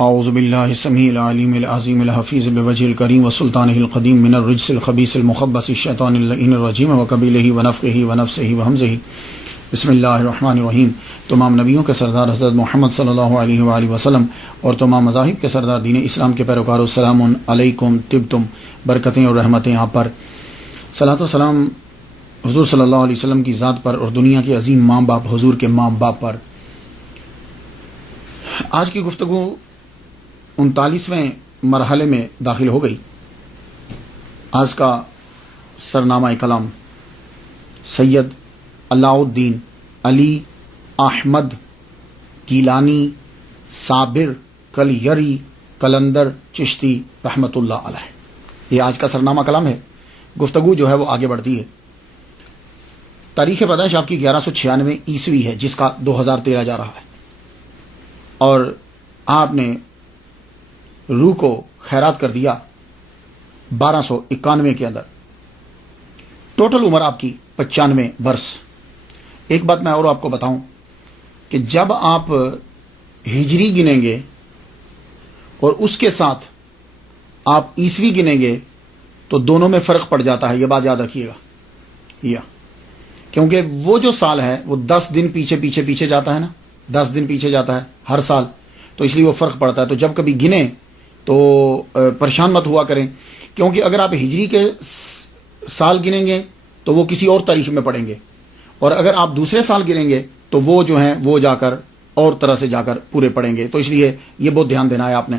اعوذ باللہ السمیع العلیم العظیم الحفیظ بوجہ الکریم وسلطانہ القدیم من الرجس الخبیث المخبث الشیطان اللعین الرجیم وقبیلہ ونفخہ ونفسہ وہمزہ۔ بسم اللہ الرحمن الرحیم۔ تمام نبیوں کے سردار حضرت محمد صلی اللہ علیہ وآلہ وسلم اور تمام مذاہب کے سردار دین اسلام کے پیروکاروں، السلام علیکم، طبتم، برکتیں اور رحمتیں آپ پر۔ صلاۃ و سلام حضور صلی اللہ علیہ وسلم کی ذات پر اور دنیا کے عظیم ماں باپ حضور کے ماں باپ پر۔ آج کی گفتگو 39ویں مرحلے میں داخل ہو گئی۔ آج کا سرنامہ کلام سید علاء الدین علی احمد گیلانی صابر کلیری قلندر چشتی رحمۃ اللہ علیہ، یہ آج کا سرنامہ کلام ہے۔ گفتگو جو ہے وہ آگے بڑھتی ہے۔ تاریخ پیدائش آپ کی 1196 عیسوی ہے، جس کا 2013 جا رہا ہے، اور آپ نے روح کو خیرات کر دیا 1291 کے اندر۔ ٹوٹل عمر آپ کی 95 برس۔ ایک بات میں اور آپ کو بتاؤں کہ جب آپ ہجری گنیں گے اور اس کے ساتھ آپ عیسوی گنیں گے تو دونوں میں فرق پڑ جاتا ہے، یہ بات یاد رکھیے گا، کیونکہ وہ جو سال ہے وہ 10 دن پیچھے جاتا ہے نا، 10 دن پیچھے جاتا ہے ہر سال، تو اس لیے وہ فرق پڑتا ہے۔ تو جب کبھی گنیں تو پریشان مت ہوا کریں، کیونکہ اگر آپ ہجری کے سال گنیں گے تو وہ کسی اور تاریخ میں پڑیں گے، اور اگر آپ دوسرے سال گنیں گے تو وہ جو ہیں وہ جا کر اور طرح سے جا کر پورے پڑیں گے، تو اس لیے یہ بہت دھیان دینا ہے آپ نے۔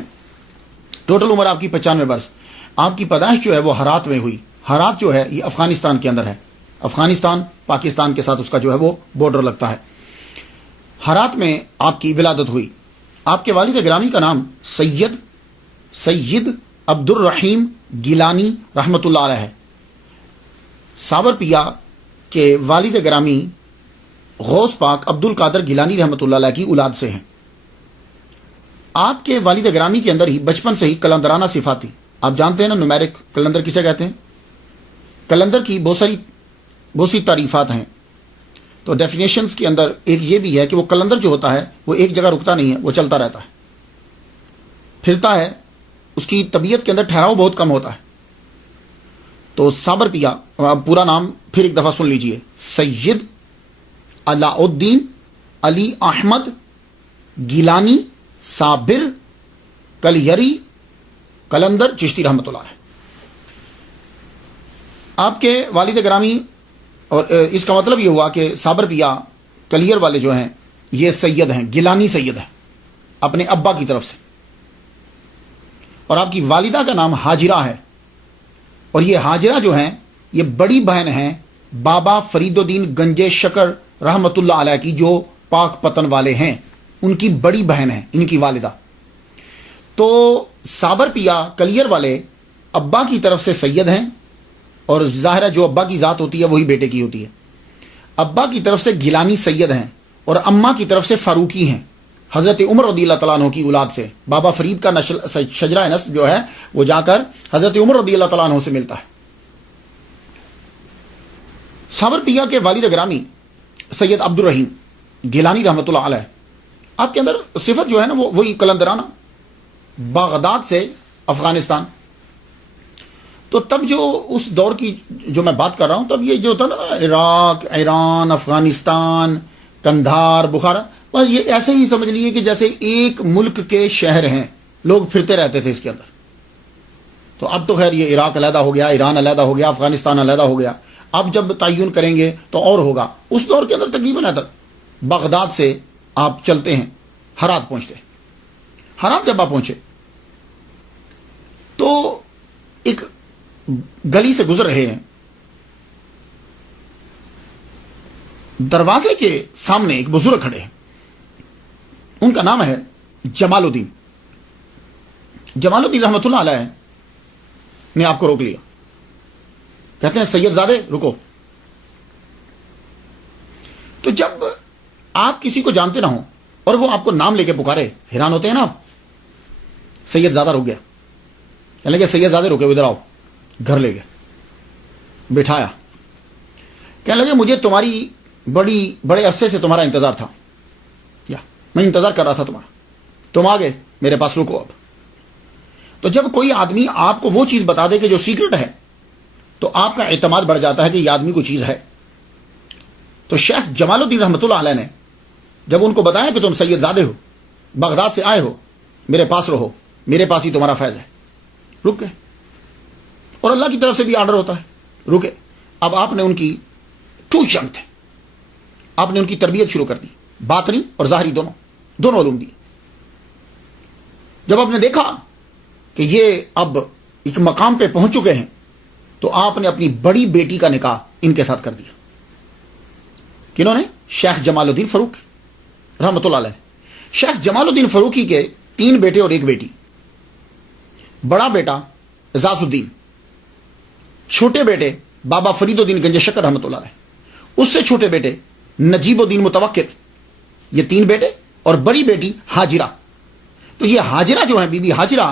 ٹوٹل عمر آپ کی 95 برس۔ آپ کی پیدائش جو ہے وہ ہرات میں ہوئی۔ ہرات جو ہے یہ افغانستان کے اندر ہے، افغانستان پاکستان کے ساتھ اس کا جو ہے وہ بارڈر لگتا ہے۔ ہرات میں آپ کی ولادت ہوئی۔ آپ کے والد گرامی کا نام سید عبد الرحیم گیلانی رحمۃ اللہ علیہ ہے۔ صابر پیا کے والد گرامی غوث پاک عبد القادر گیلانی رحمۃ اللہ علیہ کی اولاد سے ہیں۔ آپ کے والد گرامی کے اندر ہی بچپن سے ہی کلندرانہ صفات تھی۔ آپ جانتے ہیں نا نومیرک کلندر کسے کہتے ہیں؟ کلندر کی بہت سی تعریفات ہیں، تو ڈیفینیشنز کے اندر ایک یہ بھی ہے کہ وہ کلندر جو ہوتا ہے وہ ایک جگہ رکتا نہیں ہے، وہ چلتا رہتا ہے، پھرتا ہے، اس کی طبیعت کے اندر ٹھہراؤ بہت کم ہوتا ہے۔ تو صابر پیا، پورا نام پھر ایک دفعہ سن لیجئے، سید علاء الدین علی احمد گیلانی صابر کلیری قلندر چشتی رحمۃ اللہ علیہ۔ آپ کے والد گرامی، اور اس کا مطلب یہ ہوا کہ صابر پیا کلیر والے جو ہیں یہ سید ہیں، گیلانی سید ہیں اپنے ابا کی طرف سے، اور آپ کی والدہ کا نام حاجرہ ہے، اور یہ حاجرہ جو ہیں یہ بڑی بہن ہیں بابا فرید الدین گنجے شکر رحمۃ اللہ علیہ کی، جو پاک پتن والے ہیں، ان کی بڑی بہن ہیں ان کی والدہ۔ تو صابر پیا کلیر والے ابا کی طرف سے سید ہیں، اور ظاہر ہے جو ابا کی ذات ہوتی ہے وہی بیٹے کی ہوتی ہے۔ ابا کی طرف سے گیلانی سید ہیں، اور اماں کی طرف سے فاروقی ہیں، حضرت عمر رضی اللہ تعالیٰ عنہ کی اولاد سے۔ بابا فرید کا شجرہ نسب جو ہے وہ جا کر حضرت عمر رضی اللہ تعالیٰ عنہ سے ملتا ہے۔ صابر پیا کے والد گرامی سید عبد الرحیم گیلانی رحمۃ اللہ علیہ، آپ کے اندر صفت جو ہے نا وہ وہی کلندرانہ، بغداد سے افغانستان۔ تو تب جو اس دور کی جو میں بات کر رہا ہوں، تب یہ جو تھا نا عراق، ایران، افغانستان، قندھار، بخارا، بس یہ ایسے ہی سمجھ لیجیے کہ جیسے ایک ملک کے شہر ہیں، لوگ پھرتے رہتے تھے اس کے اندر۔ تو اب تو خیر یہ عراق علیحدہ ہو گیا، ایران علیحدہ ہو گیا، افغانستان علیحدہ ہو گیا۔ اب جب تعین کریں گے تو اور ہوگا۔ اس دور کے اندر تقریباً بغداد سے آپ چلتے ہیں، ہرات پہنچتے ہیں۔ ہرات جب آپ پہنچے تو ایک گلی سے گزر رہے ہیں، دروازے کے سامنے ایک بزرگ کھڑے ہیں، ان کا نام ہے جمال الدین۔ جمال الدین رحمۃ اللہ علیہ نے آپ کو روک لیا، کہتے ہیں سید زادے رکو۔ تو جب آپ کسی کو جانتے نہ ہوں اور وہ آپ کو نام لے کے پکارے، حیران ہوتے ہیں نا آپ۔ سید زادہ رک گیا، کہنے لگے سید زادے رکے، ادھر آؤ۔ گھر لے گئے، بٹھایا، کہنے لگے مجھے تمہاری بڑے عرصے سے تمہارا انتظار تھا، یا میں انتظار کر رہا تھا تمہارا، تم آ گئے، میرے پاس رکو اب. تو جب کوئی آدمی آپ کو وہ چیز بتا دے کہ جو سیکرٹ ہے تو آپ کا اعتماد بڑھ جاتا ہے کہ یہ آدمی کو چیز ہے. تو شیخ جمال الدین رحمۃ اللہ علیہ نے جب ان کو بتایا کہ تم سید زادے ہو، بغداد سے آئے ہو، میرے پاس رہو، میرے پاس ہی تمہارا فیض ہے، رک گئے. اور اللہ کی طرف سے بھی آرڈر ہوتا ہے، رکے. اب آپ نے ان کی ٹو چنگ تھے، آپ نے ان کی تربیت شروع کر دی، باطنی اور ظاہری دونوں علوم دیے. جب آپ نے دیکھا کہ یہ اب ایک مقام پہ پہنچ چکے ہیں تو آپ نے اپنی بڑی بیٹی کا نکاح ان کے ساتھ کر دیا. کنہوں نے؟ شیخ جمال الدین فاروق رحمۃ اللہ علیہ. شیخ جمال الدین فاروقی کے 3 بیٹے اور 1 بیٹی. بڑا بیٹا اعزاز الدین، چھوٹے بیٹے بابا فرید الدین گنج شکر رحمۃ اللہ علیہ، اس سے چھوٹے بیٹے نجیب الدین متوکل. یہ 3 بیٹے اور بڑی بیٹی حاجرہ. تو یہ حاجرہ جو ہیں، بی بی حاجرہ،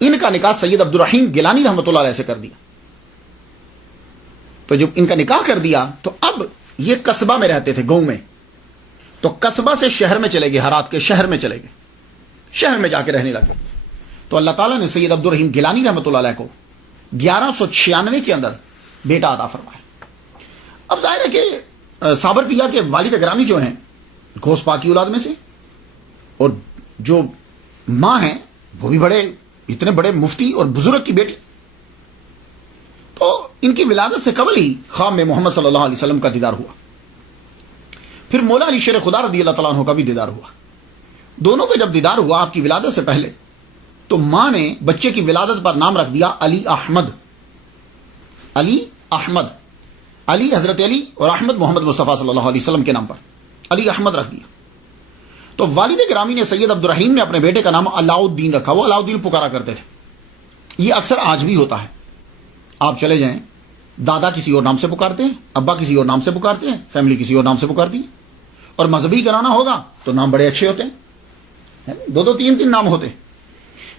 ان کا نکاح سید عبد الرحیم گیلانی رحمۃ اللہ علیہ سے کر دیا. تو جب ان کا نکاح کر دیا تو اب یہ قصبہ میں رہتے تھے، گاؤں میں. تو قصبہ سے شہر میں چلے گئے، ہرات کے شہر میں چلے گئے، شہر میں جا کے رہنے لگے. تو اللہ تعالیٰ نے سید عبد الرحیم گیلانی رحمۃ اللہ علیہ کو 1196 کے اندر بیٹا عطا فرمایا. اب ظاہر ہے کہ صابر پیا کے والد گرامی جو ہیں غوث پاک کی اولاد میں سے، اور جو ماں ہیں وہ بھی اتنے بڑے مفتی اور بزرگ کی بیٹی. تو ان کی ولادت سے قبل ہی خواب میں محمد صلی اللہ علیہ وسلم کا دیدار ہوا. پھر مولا علی شیر خدا رضی اللہ تعالیٰ عنہ کا بھی دیدار ہوا. دونوں کا جب دیدار ہوا آپ کی ولادت سے پہلے، تو ماں نے بچے کی ولادت پر نام رکھ دیا علی احمد. علی احمد، علی حضرت علی اور احمد محمد مصطفیٰ صلی اللہ علیہ وسلم کے نام پر علی احمد رکھ دیا. تو والد گرامی نے سید عبد الرحیم نے اپنے بیٹے کا نام علاؤ الدین رکھا. وہ علاؤ الدین پکارا کرتے تھے. یہ اکثر آج بھی ہوتا ہے. آپ چلے جائیں، دادا کسی اور نام سے پکارتے ہیں، ابا کسی اور نام سے پکارتے ہیں، فیملی کسی اور نام سے پکارتی ہے. اور مذہبی کرانا ہوگا تو نام بڑے اچھے ہوتے ہیں، 2-3 نام ہوتے ہیں.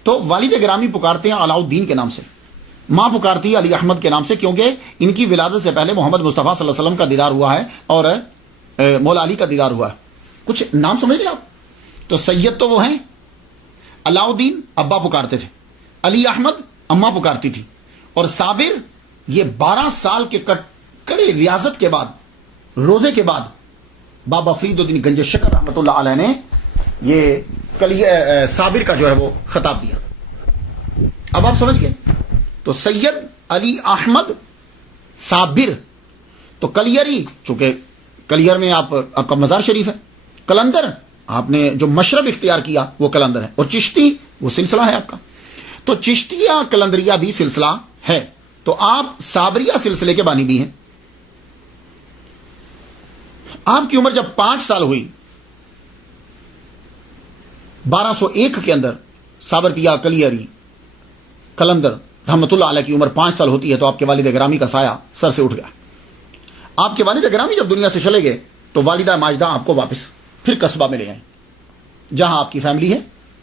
تو والد گرامی پکارتے ہیں علاؤ الدین کے نام سے، ماں پکارتی ہے علی احمد کے نام سے، کیونکہ ان کی ولادت سے پہلے محمد مصطفیٰ صلی اللہ علیہ وسلم کا دیدار ہوا ہے اور مولا علی کا دیدار ہوا ہے. کچھ نام سمجھ رہے آپ؟ تو سید تو وہ ہیں، علاؤ الدین ابا پکارتے تھے، علی احمد اماں پکارتی تھی، اور صابر یہ 12 سال کے کڑے ریاضت کے بعد، روزے کے بعد، بابا فرید الدین گنج شکر رحمۃ اللہ علیہ نے یہ صابر کا جو ہے وہ خطاب دیا. اب آپ سمجھ گئے؟ تو سید علی احمد صابر. تو کلیری، چونکہ کلیئر میں آپ کا مزار شریف ہے، کلندر آپ نے جو مشرب اختیار کیا وہ کلندر ہے، اور چشتی وہ سلسلہ ہے آپ کا. تو چشتیہ کلندریہ بھی سلسلہ ہے. تو آپ صابریہ سلسلے کے بانی بھی ہیں. آپ کی عمر جب 5 سال ہوئی، 1201 کے اندر صابر پیا کلیری کلندر رحمت اللہ علیہ کی عمر 5 سال ہوتی ہے تو آپ کے والد گرامی کا سایہ سر سے اٹھ گیا. آپ کے والد گرامی جب دنیا سے چلے گئے تو والدہ ماجدہ آپ کو واپس پھر قصبہ میں لے آئیں، جہاں آپ کی فیملی ہے،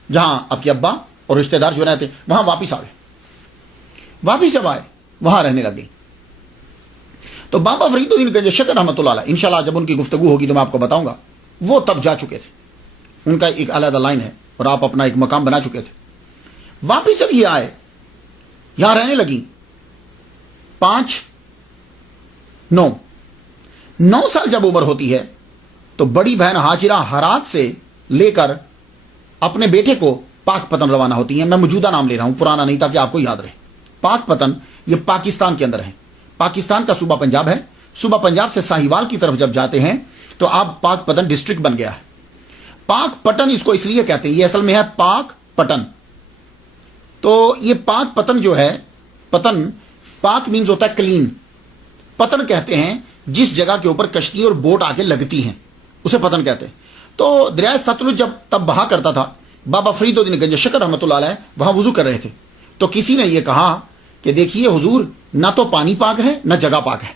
جہاں آپ کے ابا اور رشتہ دار جو رہتے وہاں واپس آ گئے. واپس جب آئے وہاں رہنے لگ گئی. تو بابا فرید الدین گنج شکر رحمۃ اللہ علیہ، انشاءاللہ جب ان کی گفتگو ہوگی تو میں آپ کو بتاؤں گا، وہ تب جا چکے تھے. ان کا ایک علیحدہ لائن ہے اور آپ اپنا ایک مقام بنا چکے تھے. واپس جب یہ آئے، یہاں رہنے لگی. 9 سال جب عمر ہوتی ہے تو بڑی بہن حاجرہ ہرات سے لے کر اپنے بیٹے کو پاک پتن روانہ ہوتی ہیں. میں موجودہ نام لے رہا ہوں، پرانا نہیں، تاکہ آپ کو یاد رہے. پاک پتن یہ پاکستان کے اندر ہے. پاکستان کا صوبہ پنجاب ہے. صوبہ پنجاب سے ساہیوال کی طرف جب جاتے ہیں تو آپ پاک پتن ڈسٹرکٹ بن گیا ہے. پاک پٹن اس کو اس لیے کہتے ہیں، یہ اصل میں ہے پاک پٹن. تو یہ پاک پتن جو ہے، پتن پاک مینز ہوتا ہے کلین، پتن کہتے ہیں جس جگہ کے اوپر کشتی اور بوٹ آ کے لگتی ہیں اسے پتن کہتے ہیں. تو دریائے ستلج جب تب بہا کرتا تھا، بابا فرید الدین گنج شکر رحمۃ اللہ علیہ وہاں وضو کر رہے تھے. تو کسی نے یہ کہا کہ دیکھیے حضور، نہ تو پانی پاک ہے نہ جگہ پاک ہے،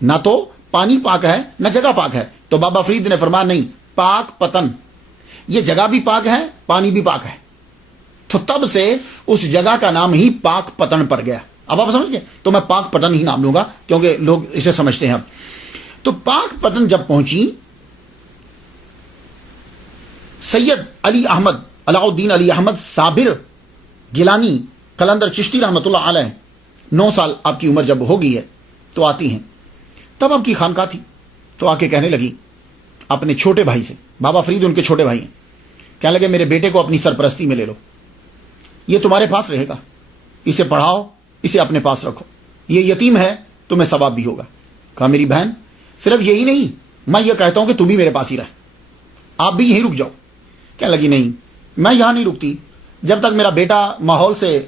نہ تو پانی پاک ہے نہ جگہ پاک ہے. تو بابا فرید نے فرمایا نہیں، پاک پتن، یہ جگہ بھی پاک ہے پانی بھی پاک ہے. تو تب سے اس جگہ کا نام ہی پاک پتن پڑ گیا. اب آپ سمجھ گئے؟ تو میں پاک پتن ہی نام لوں گا کیونکہ لوگ اسے سمجھتے ہیں. اب تو پاک پتن جب پہنچی، سید علی احمد علاء الدین علی احمد صابر گیلانی قلندر چشتی رحمۃ اللہ علیہ 9 سال آپ کی عمر جب ہو گئی ہے تو آتی ہیں، تب آپ کی خانقاہ تھی، تو آ کے کہنے لگی اپنے چھوٹے بھائی سے، بابا فرید ان کے چھوٹے بھائی ہیں، کہنے لگے میرے بیٹے کو اپنی سرپرستی میں لے لو، یہ تمہارے پاس رہے گا، اسے پڑھاؤ، اسے اپنے پاس رکھو، یہ یتیم ہے، تمہیں ثواب بھی ہوگا۔ کہا میری بہن صرف یہی نہیں، میں یہ کہتا ہوں کہ تم بھی میرے پاس ہی رہ، آپ بھی یہیں رک جاؤ۔ کہنے لگی نہیں، میں یہاں نہیں رکتی، جب تک میرا بیٹا ماحول سے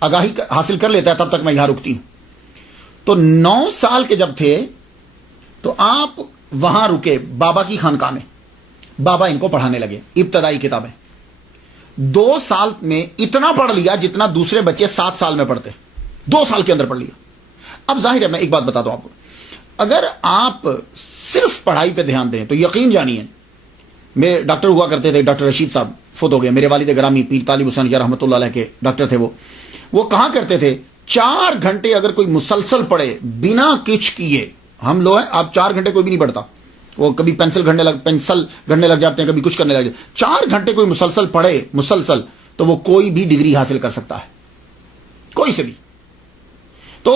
آگاہی حاصل کر لیتا ہے تب تک میں یہاں رکتی ہوں۔ تو 9 سال کے جب تھے تو آپ وہاں رکے بابا کی خانقاہ میں، بابا ان کو پڑھانے لگے ابتدائی کتابیں۔ 2 سال میں اتنا پڑھ لیا جتنا دوسرے بچے 7 سال میں پڑھتے، 2 سال کے اندر پڑھ لیا۔ اب ظاہر ہے میں ایک بات بتا دوں آپ کو، اگر آپ صرف پڑھائی پہ دھیان دیں تو یقین جانیے، میں ڈاکٹر ہوا کرتے تھے، ڈاکٹر رشید صاحب فوت ہو گئے، میرے والد گرامی پیر طالب حسین رحمۃ اللہ علیہ کے ڈاکٹر تھے، وہ کہا کرتے تھے 4 گھنٹے اگر کوئی مسلسل پڑھے بنا کچھ کیے، ہم لوگ ہیں آپ 4 گھنٹے کوئی بھی نہیں پڑھتا، وہ کبھی پینسل گھڑنے لگ جاتے ہیں، کبھی کچھ کرنے لگ جاتے ہیں، 4 گھنٹے کوئی مسلسل پڑھے مسلسل تو وہ کوئی بھی ڈگری حاصل کر سکتا ہے، کوئی سے بھی۔ تو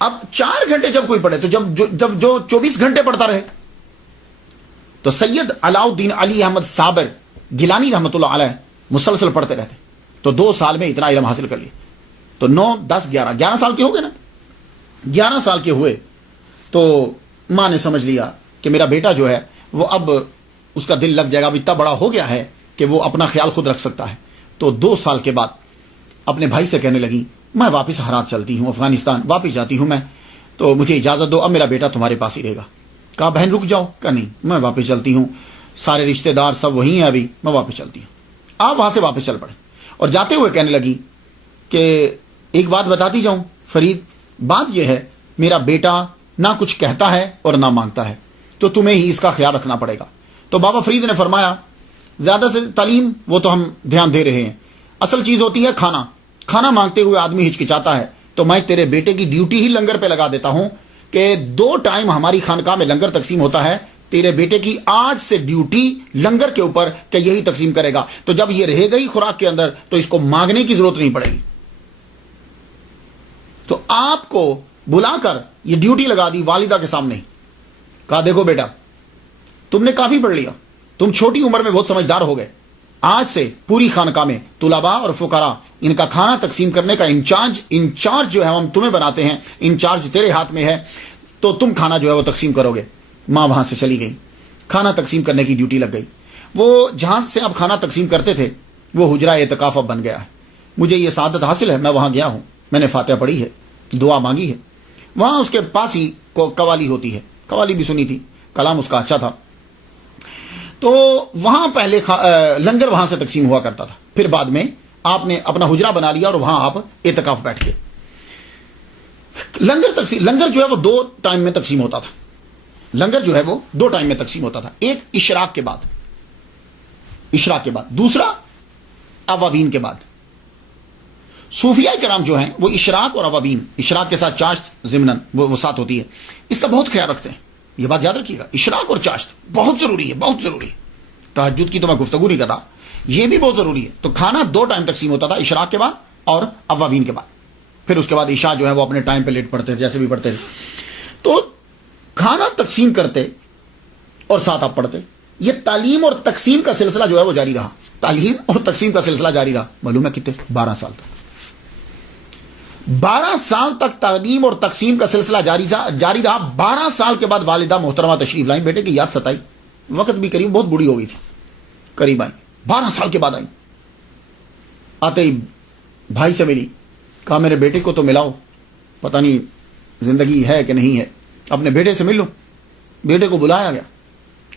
اب 4 گھنٹے جب کوئی پڑھے تو جب جو 24 گھنٹے پڑھتا رہے، تو سید علاء الدین علی احمد صابر گیلانی رحمۃ اللہ علیہ مسلسل پڑھتے رہتے، تو 2 سال میں اتنا علم حاصل کر لیا۔ تو 9 10 11 سال کے ہو گئے نا، 11 سال کے ہوئے تو ماں نے سمجھ لیا کہ میرا بیٹا جو ہے وہ اب اس کا دل لگ جائے گا، اب اتنا بڑا ہو گیا ہے کہ وہ اپنا خیال خود رکھ سکتا ہے۔ تو 2 سال کے بعد اپنے بھائی سے کہنے لگی میں واپس ہرات چلتی ہوں، افغانستان واپس جاتی ہوں میں، تو مجھے اجازت دو، اب میرا بیٹا تمہارے پاس ہی رہے گا۔ کہا بہن رک جاؤ، کہا نہیں میں واپس چلتی ہوں، سارے رشتہ دار سب وہی ہیں، ابھی میں واپس چلتی ہوں۔ آپ وہاں سے واپس چل پڑے، اور جاتے ہوئے کہنے لگی کہ ایک بات بتاتی جاؤں فرید، بات یہ ہے میرا بیٹا نہ کچھ کہتا ہے اور نہ مانگتا ہے، تو تمہیں ہی اس کا خیال رکھنا پڑے گا۔ تو بابا فرید نے فرمایا زیادہ سے تعلیم وہ تو ہم دھیان دے رہے ہیں، اصل چیز ہوتی ہے کھانا مانگتے ہوئے آدمی ہچکچاتا ہے، تو میں تیرے بیٹے کی ڈیوٹی ہی لنگر پہ لگا دیتا ہوں کہ 2 ٹائم ہماری خانقاہ میں لنگر تقسیم ہوتا ہے، تیرے بیٹے کی آج سے ڈیوٹی لنگر کے اوپر کہ یہی تقسیم کرے گا، تو جب یہ رہے گا ہی خوراک کے اندر تو اس کو مانگنے کی ضرورت نہیں پڑے گی۔ تو آپ کو بلا کر یہ ڈیوٹی لگا دی والدہ کے سامنے، کہا دیکھو بیٹا تم نے کافی پڑھ لیا، تم چھوٹی عمر میں بہت سمجھدار ہو گئے، آج سے پوری خانقاہ میں طلباء اور فقراء ان کا کھانا تقسیم کرنے کا انچارج جو ہے ہم تمہیں بناتے ہیں، انچارج تیرے ہاتھ میں ہے، تو تم کھانا جو ہے وہ تقسیم کرو گے۔ ماں وہاں سے چلی گئی، کھانا تقسیم کرنے کی ڈیوٹی لگ گئی۔ وہ جہاں سے اب کھانا تقسیم کرتے تھے وہ حجرہ اعتکاف اب بن گیا ہے۔ مجھے یہ سعادت حاصل ہے، میں وہاں گیا ہوں، میں نے فاتحہ پڑھی ہے، دعا مانگی ہے، وہاں اس کے پاس ہی قوالی ہوتی ہے، قوالی بھی سنی تھی، کلام اس کا اچھا تھا۔ تو وہاں پہلے لنگر وہاں سے تقسیم ہوا کرتا تھا، پھر بعد میں آپ نے اپنا حجرہ بنا لیا اور وہاں آپ اعتکاف بیٹھ گئے۔ لنگر جو ہے وہ 2 ٹائم میں تقسیم ہوتا تھا، لنگر جو ہے وہ 2 ٹائم میں تقسیم ہوتا تھا، ایک اشراق کے بعد، دوسرا اوابین کے بعد۔ صوفیاء کرام جو ہیں وہ اشراق اور اوابین، اشراق کے ساتھ چاشت ضمناً وہ ساتھ ہوتی ہے، اس کا بہت خیال رکھتے ہیں، یہ بات یاد رکھیے گا، اشراق اور چاشت بہت ضروری ہے، بہت ضروری ہے۔ تہجد کی تو میں گفتگو نہیں کر رہا، یہ بھی بہت ضروری ہے۔ تو کھانا 2 ٹائم تقسیم ہوتا تھا، اشراق کے بعد اور اوابین کے بعد، پھر اس کے بعد عشاء جو ہے وہ اپنے ٹائم پہ لیٹ پڑھتے تھے، جیسے بھی پڑھتے تھے۔ تو کھانا تقسیم کرتے اور ساتھ آپ پڑھتے، یہ تعلیم اور تقسیم کا سلسلہ جو ہے وہ جاری رہا، تعلیم اور تقسیم کا سلسلہ جاری رہا، معلوم ہے کتنے 12 سال تک، 12 سال تک تعلیم اور تقسیم کا سلسلہ جاری رہا۔ 12 سال کے بعد والدہ محترمہ تشریف لائیں، بیٹے کی یاد ستائی، وقت بھی قریب بہت بوڑھی ہو گئی تھی، قریب آئی، 12 سال کے بعد آئی، آتے ہی بھائی سے ملی، کہا میرے بیٹے کو تو ملاؤ، پتہ نہیں زندگی ہے کہ نہیں ہے، اپنے بیٹے سے مل لو۔ بیٹے کو بلایا گیا،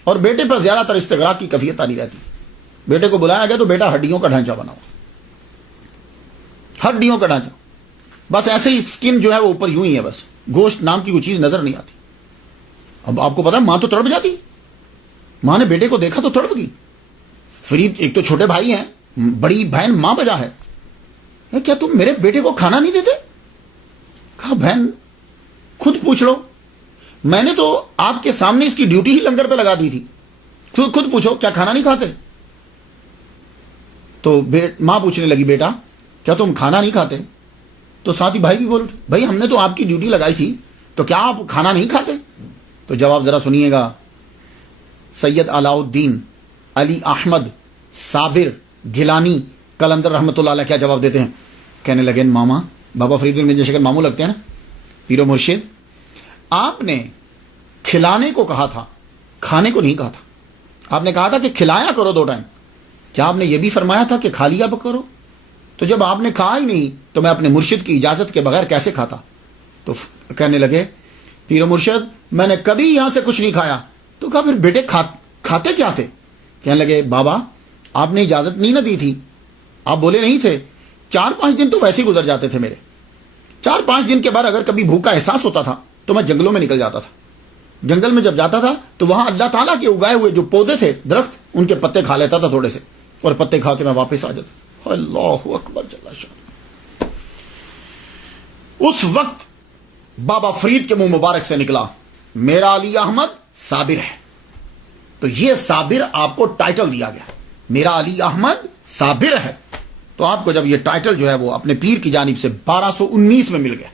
اور بیٹے پر زیادہ تر استغراق کی کیفیت آ نہیں رہتی، بیٹے کو بلایا گیا تو بیٹا ہڈیوں کا ڈھانچہ بنا ہوا، ہڈیوں کا ڈھانچہ، بس ایسے ہی سکن جو ہے وہ اوپر یوں ہی ہے، بس گوشت نام کی کوئی چیز نظر نہیں آتی۔ اب آپ کو پتا ہے ماں تو تڑپ جاتی، ماں نے بیٹے کو دیکھا تو تڑپ گئی۔ فرید ایک تو چھوٹے بھائی ہیں، بڑی بہن ماں بجا ہے، کیا تم میرے بیٹے کو کھانا نہیں دیتے؟ کہا بہن خود پوچھ لو، میں نے تو آپ کے سامنے اس کی ڈیوٹی ہی لنگر پہ لگا دی تھی، خود پوچھو کیا کھانا نہیں کھاتے؟ تو ماں پوچھنے لگی بیٹا کیا تم کھانا نہیں کھاتے؟ تو ساتھی بھائی بھی بول اٹھے بھائی ہم نے تو آپ کی ڈیوٹی لگائی تھی تو کیا آپ کھانا نہیں کھاتے؟ تو جواب ذرا سنیے گا. سید علاء الدین علی احمد صابر گیلانی قلندر رحمۃ اللہ علیہ کیا جواب دیتے ہیں؟ کہنے لگے ماما بابا فرید بن گنج شکر ماموں لگتے ہیں نا پیر و مرشد، آپ نے کھلانے کو کہا تھا کھانے کو نہیں کہا تھا. آپ نے کہا تھا کہ کھلایا کرو 2 ٹائم. کیا آپ نے یہ بھی فرمایا تھا کہ کھا لیا کرو؟ تو جب آپ نے کھا ہی نہیں تو میں اپنے مرشد کی اجازت کے بغیر کیسے کھاتا؟ تو کہنے لگے پیر و مرشد میں نے کبھی یہاں سے کچھ نہیں کھایا. تو کہا پھر بیٹے کھاتے کیا تھے؟ کہنے لگے بابا آپ نے اجازت نہیں نہ دی تھی، آپ بولے نہیں تھے. 4-5 دن تو ویسے ہی گزر جاتے تھے میرے. 4-5 دن کے بعد اگر کبھی بھوک کا احساس ہوتا تھا تو میں جنگلوں میں نکل جاتا تھا. جنگل میں جب جاتا تھا تو وہاں اللہ تعالیٰ کے اگائے ہوئے جو پودے تھے درخت ان کے پتے کھا لیتا تھا تھوڑے سے، اور پتے کھا کے میں واپس آ جاتا. اللہ اکبر جل شان. اس وقت بابا فرید کے منہ مبارک سے نکلا میرا علی احمد صابر ہے. تو یہ صابر آپ کو ٹائٹل دیا گیا، میرا علی احمد صابر ہے. تو آپ کو جب یہ ٹائٹل جو ہے وہ اپنے پیر کی جانب سے 1219 میں مل گیا.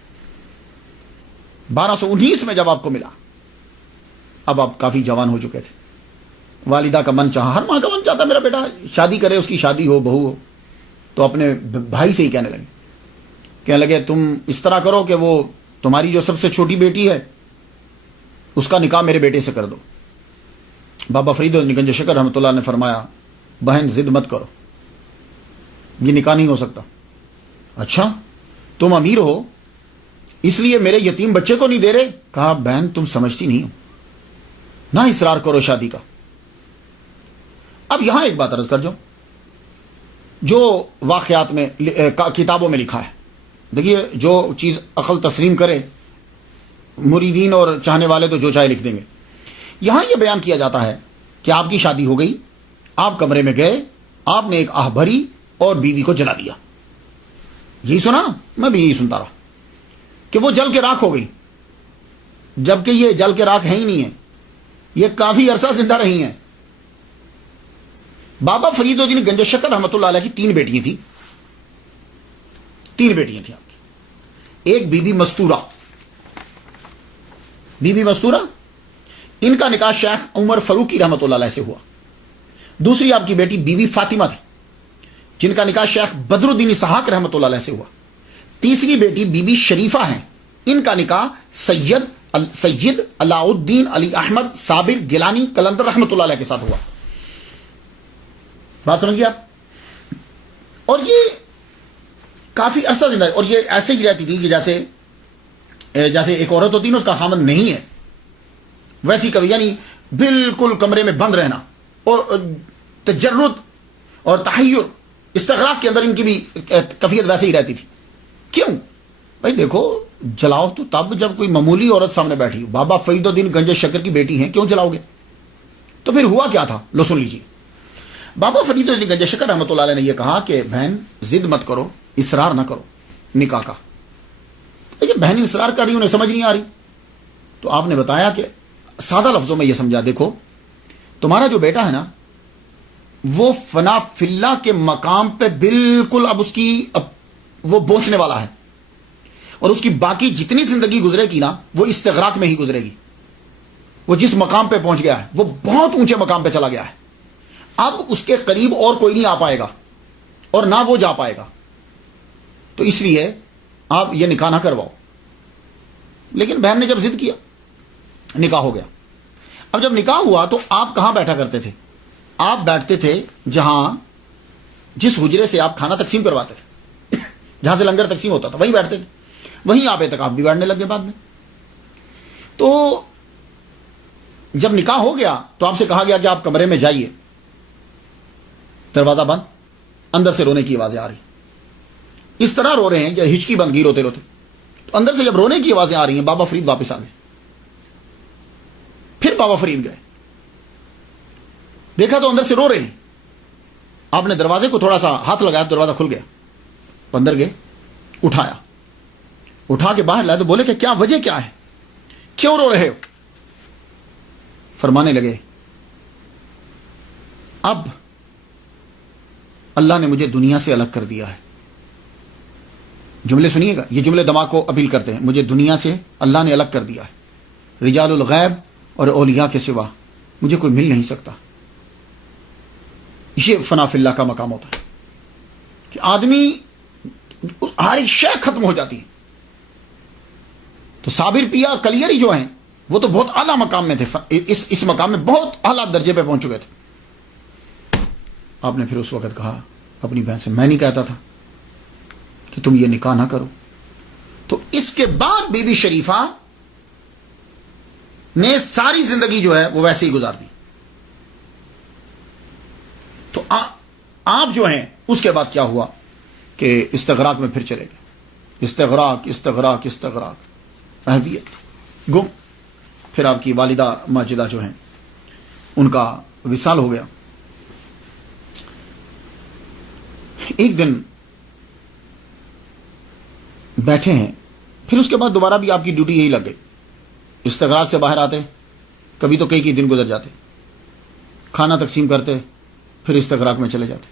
1219 میں جب آپ کو ملا، اب آپ کافی جوان ہو چکے تھے. والدہ کا من چاہا، ہر ماں کا من چاہتا میرا بیٹا شادی کرے، اس کی شادی ہو، بہو ہو. تو اپنے بھائی سے ہی کہنے لگے تم اس طرح کرو کہ وہ تمہاری جو سب سے چھوٹی بیٹی ہے اس کا نکاح میرے بیٹے سے کر دو. بابا فرید گنج شکر رحمۃ اللہ نے فرمایا بہن ضد مت کرو، یہ نکاح نہیں ہو سکتا. اچھا تم امیر ہو اس لیے میرے یتیم بچے کو نہیں دے رہے؟ کہا بہن تم سمجھتی نہیں ہو، نہ اصرار کرو شادی کا. اب یہاں ایک بات عرض کر جو واقعات میں کتابوں میں لکھا ہے، دیکھیے جو چیز عقل تسلیم کرے مریدین اور چاہنے والے تو جو چاہے لکھ دیں گے. یہاں یہ بیان کیا جاتا ہے کہ آپ کی شادی ہو گئی، آپ کمرے میں گئے، آپ نے ایک آہ بھری اور بیوی کو جلا دیا. یہی سنا نا، میں بھی یہی سنتا رہا کہ وہ جل کے راکھ ہو گئی، جبکہ یہ جل کے راکھ ہے ہی نہیں ہے، یہ کافی عرصہ زندہ رہی ہیں. بابا فرید الدین گنج شکر رحمۃ اللہ علیہ کی 3 بیٹیاں تھیں. 3 بیٹیاں تھیں آپ کی. ایک بی بی مستورہ، بی بی مستورہ ان کا نکاح شیخ عمر فاروقی رحمۃ اللہ علیہ سے ہوا. دوسری آپ کی بیٹی بی بی فاطمہ تھی جن کا نکاح شیخ بدر الدین اسحاق رحمۃ اللہ علیہ سے ہوا. تیسری بیٹی بی بی شریفہ ہیں، ان کا نکاح سید علاء الدین علی احمد صابر گیلانی قلندر رحمۃ اللہ علیہ کے ساتھ ہوا. بات سمجھ گیا؟ اور یہ کافی عرصہ زندہ ہے، اور یہ ایسے ہی رہتی تھی کہ جیسے ایک عورت ہوتی ہے نا اس کا خامن نہیں ہے، ویسی کبھی یعنی بالکل کمرے میں بند رہنا اور تجرد اور تحیر استغراق کے اندر ان کی بھی کیفیت ویسے ہی رہتی تھی. کیوں بھائی؟ دیکھو جلاؤ تو تب جب کوئی معمولی عورت سامنے بیٹھی. بابا فرید الدین گنج شکر کی بیٹی ہیں، کیوں جلاؤ گے؟ تو پھر ہوا کیا تھا لو سن لیجیے. بابا فرید الدین گنج شکر رحمۃ اللہ علیہ نے یہ کہا کہ بہن ضد مت کرو، اصرار نہ کرو نکاح کا. لیکن بہن اصرار کر رہی انہیں سمجھ نہیں آ رہی. تو آپ نے بتایا کہ سادہ لفظوں میں یہ سمجھا، دیکھو تمہارا جو بیٹا ہے نا وہ فنا فی اللہ کے مقام پہ بالکل اب وہ پہنچنے والا ہے، اور اس کی باقی جتنی زندگی گزرے گی نا وہ استغراق میں ہی گزرے گی. وہ جس مقام پہ پہنچ گیا ہے وہ بہت اونچے مقام پہ چلا گیا ہے. اب اس کے قریب اور کوئی نہیں آ پائے گا اور نہ وہ جا پائے گا. تو اس لیے آپ یہ نکاح نہ کرواؤ. لیکن بہن نے جب ضد کیا نکاح ہو گیا. اب جب نکاح ہوا تو آپ کہاں بیٹھا کرتے تھے؟ آپ بیٹھتے تھے جس حجرے سے آپ کھانا تقسیم کرواتے تھے، جہاں سے لنگر تقسیم ہوتا تھا وہیں بیٹھتے تھے. وہیں آپ اعتکاف بھی بیٹھنے لگے بعد میں. تو جب نکاح ہو گیا تو آپ سے کہا گیا کہ آپ کمرے میں جائیے. دروازہ بند، اندر سے رونے کی آوازیں آ رہی. اس طرح رو رہے ہیں کہ ہچکی بند گی روتے روتے. تو اندر سے جب رونے کی آوازیں آ رہی ہیں بابا فرید واپس آ گئے. پھر بابا فرید گئے، دیکھا تو اندر سے رو رہے ہیں. آپ نے دروازے کو تھوڑا سا ہاتھ لگایا تو دروازہ کھل گیا. اندر گئے، اٹھا کے باہر لائے تو بولے کہ کیا وجہ کیا ہے، کیوں رو رہے ہو؟ فرمانے لگے اب اللہ نے مجھے دنیا سے الگ کر دیا ہے. جملے سنیے گا, یہ جملے دماغ کو اپیل کرتے ہیں. مجھے دنیا سے اللہ نے الگ کر دیا ہے. رجال الغیب اور اولیاء کے سوا مجھے کوئی مل نہیں سکتا. یہ فنا فی اللہ کا مقام ہوتا ہے کہ آدمی ہر ایک شے ختم ہو جاتی ہے. تو صابر پیا کلیری جو ہیں وہ تو بہت اعلیٰ مقام میں تھے, اس مقام میں بہت اعلیٰ درجے پہ پہنچ چکے تھے. آپ نے پھر اس وقت کہا اپنی بہن سے, میں نہیں کہتا تھا کہ تم یہ نکاح نہ کرو. تو اس کے بعد بی بی شریفہ نے ساری زندگی جو ہے وہ ویسے ہی گزار دی. تو آپ جو ہیں اس کے بعد کیا ہوا کہ استغراق میں پھر چلے گئے. استغراق استغراق استغراق, اہلیت گم. پھر آپ کی والدہ ماجدہ جو ہیں ان کا وصال ہو گیا. ایک دن بیٹھے ہیں, پھر اس کے بعد دوبارہ بھی آپ کی ڈیوٹی یہی لگ گئی. استغراق سے باہر آتے, کبھی تو کئی دن گزر جاتے, کھانا تقسیم کرتے, پھر استغراق میں چلے جاتے,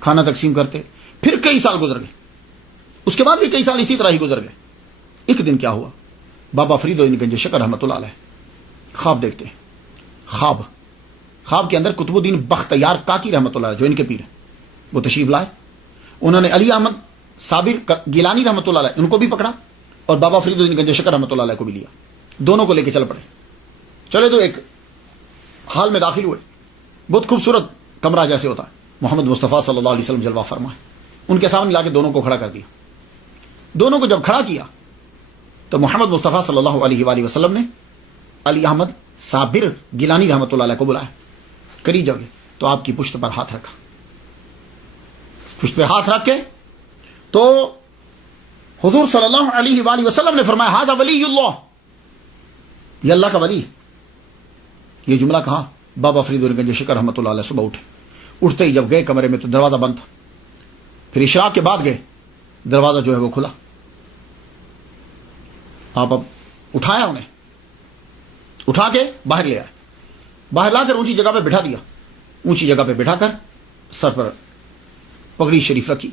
کھانا تقسیم کرتے, پھر کئی سال گزر گئے. اس کے بعد بھی کئی سال اسی طرح ہی گزر گئے. ایک دن کیا ہوا, بابا فرید گنج شکر رحمۃ اللہ علیہ خواب دیکھتے ہیں. خواب کے اندر قطب الدین بختیار کاکی رحمۃ اللہ علیہ جو ان کے پیر ہیں وہ تشریف لائے. انہوں نے علی احمد صابر گیلانی رحمۃ اللہ علیہ ان کو بھی پکڑا اور بابا فرید الدین گنج شکر رحمۃ اللہ علیہ کو بھی لیا. دونوں کو لے کے چل پڑے. چلے تو ایک حال میں داخل ہوئے. بہت خوبصورت کمرہ جیسے ہوتا ہے, محمد مصطفیٰ صلی اللہ علیہ وسلم جلوہ فرما ہے. ان کے سامنے لا کے دونوں کو کھڑا کر دیا. دونوں کو جب کھڑا کیا تو محمد مصطفیٰ صلی اللہ علیہ وآلہ وسلم نے علی احمد صابر گیلانی رحمۃ اللہ علیہ کو بلایا. قریب جب گئے تو آپ کی پشت پر ہاتھ رکھا. پشت پہ ہاتھ رکھ کے تو حضور صلی اللہ علیہ وآلہ وسلم نے فرمایا ہاذا ولی اللہ, یہ اللہ کا ولی. یہ جملہ کہا بابا فرید گنج شکر رحمۃ اللہ علیہ صبح اٹھے. اٹھتے ہی جب گئے کمرے میں تو دروازہ بند تھا. پھر اشراق کے بعد گئے, دروازہ جو ہے وہ کھلا. آپ اب اٹھایا, انہیں اٹھا کے باہر لے آئے. باہر لا کر اونچی جگہ پہ بٹھا دیا. اونچی جگہ پہ بٹھا کر سر پر پگڑی شریف رکھی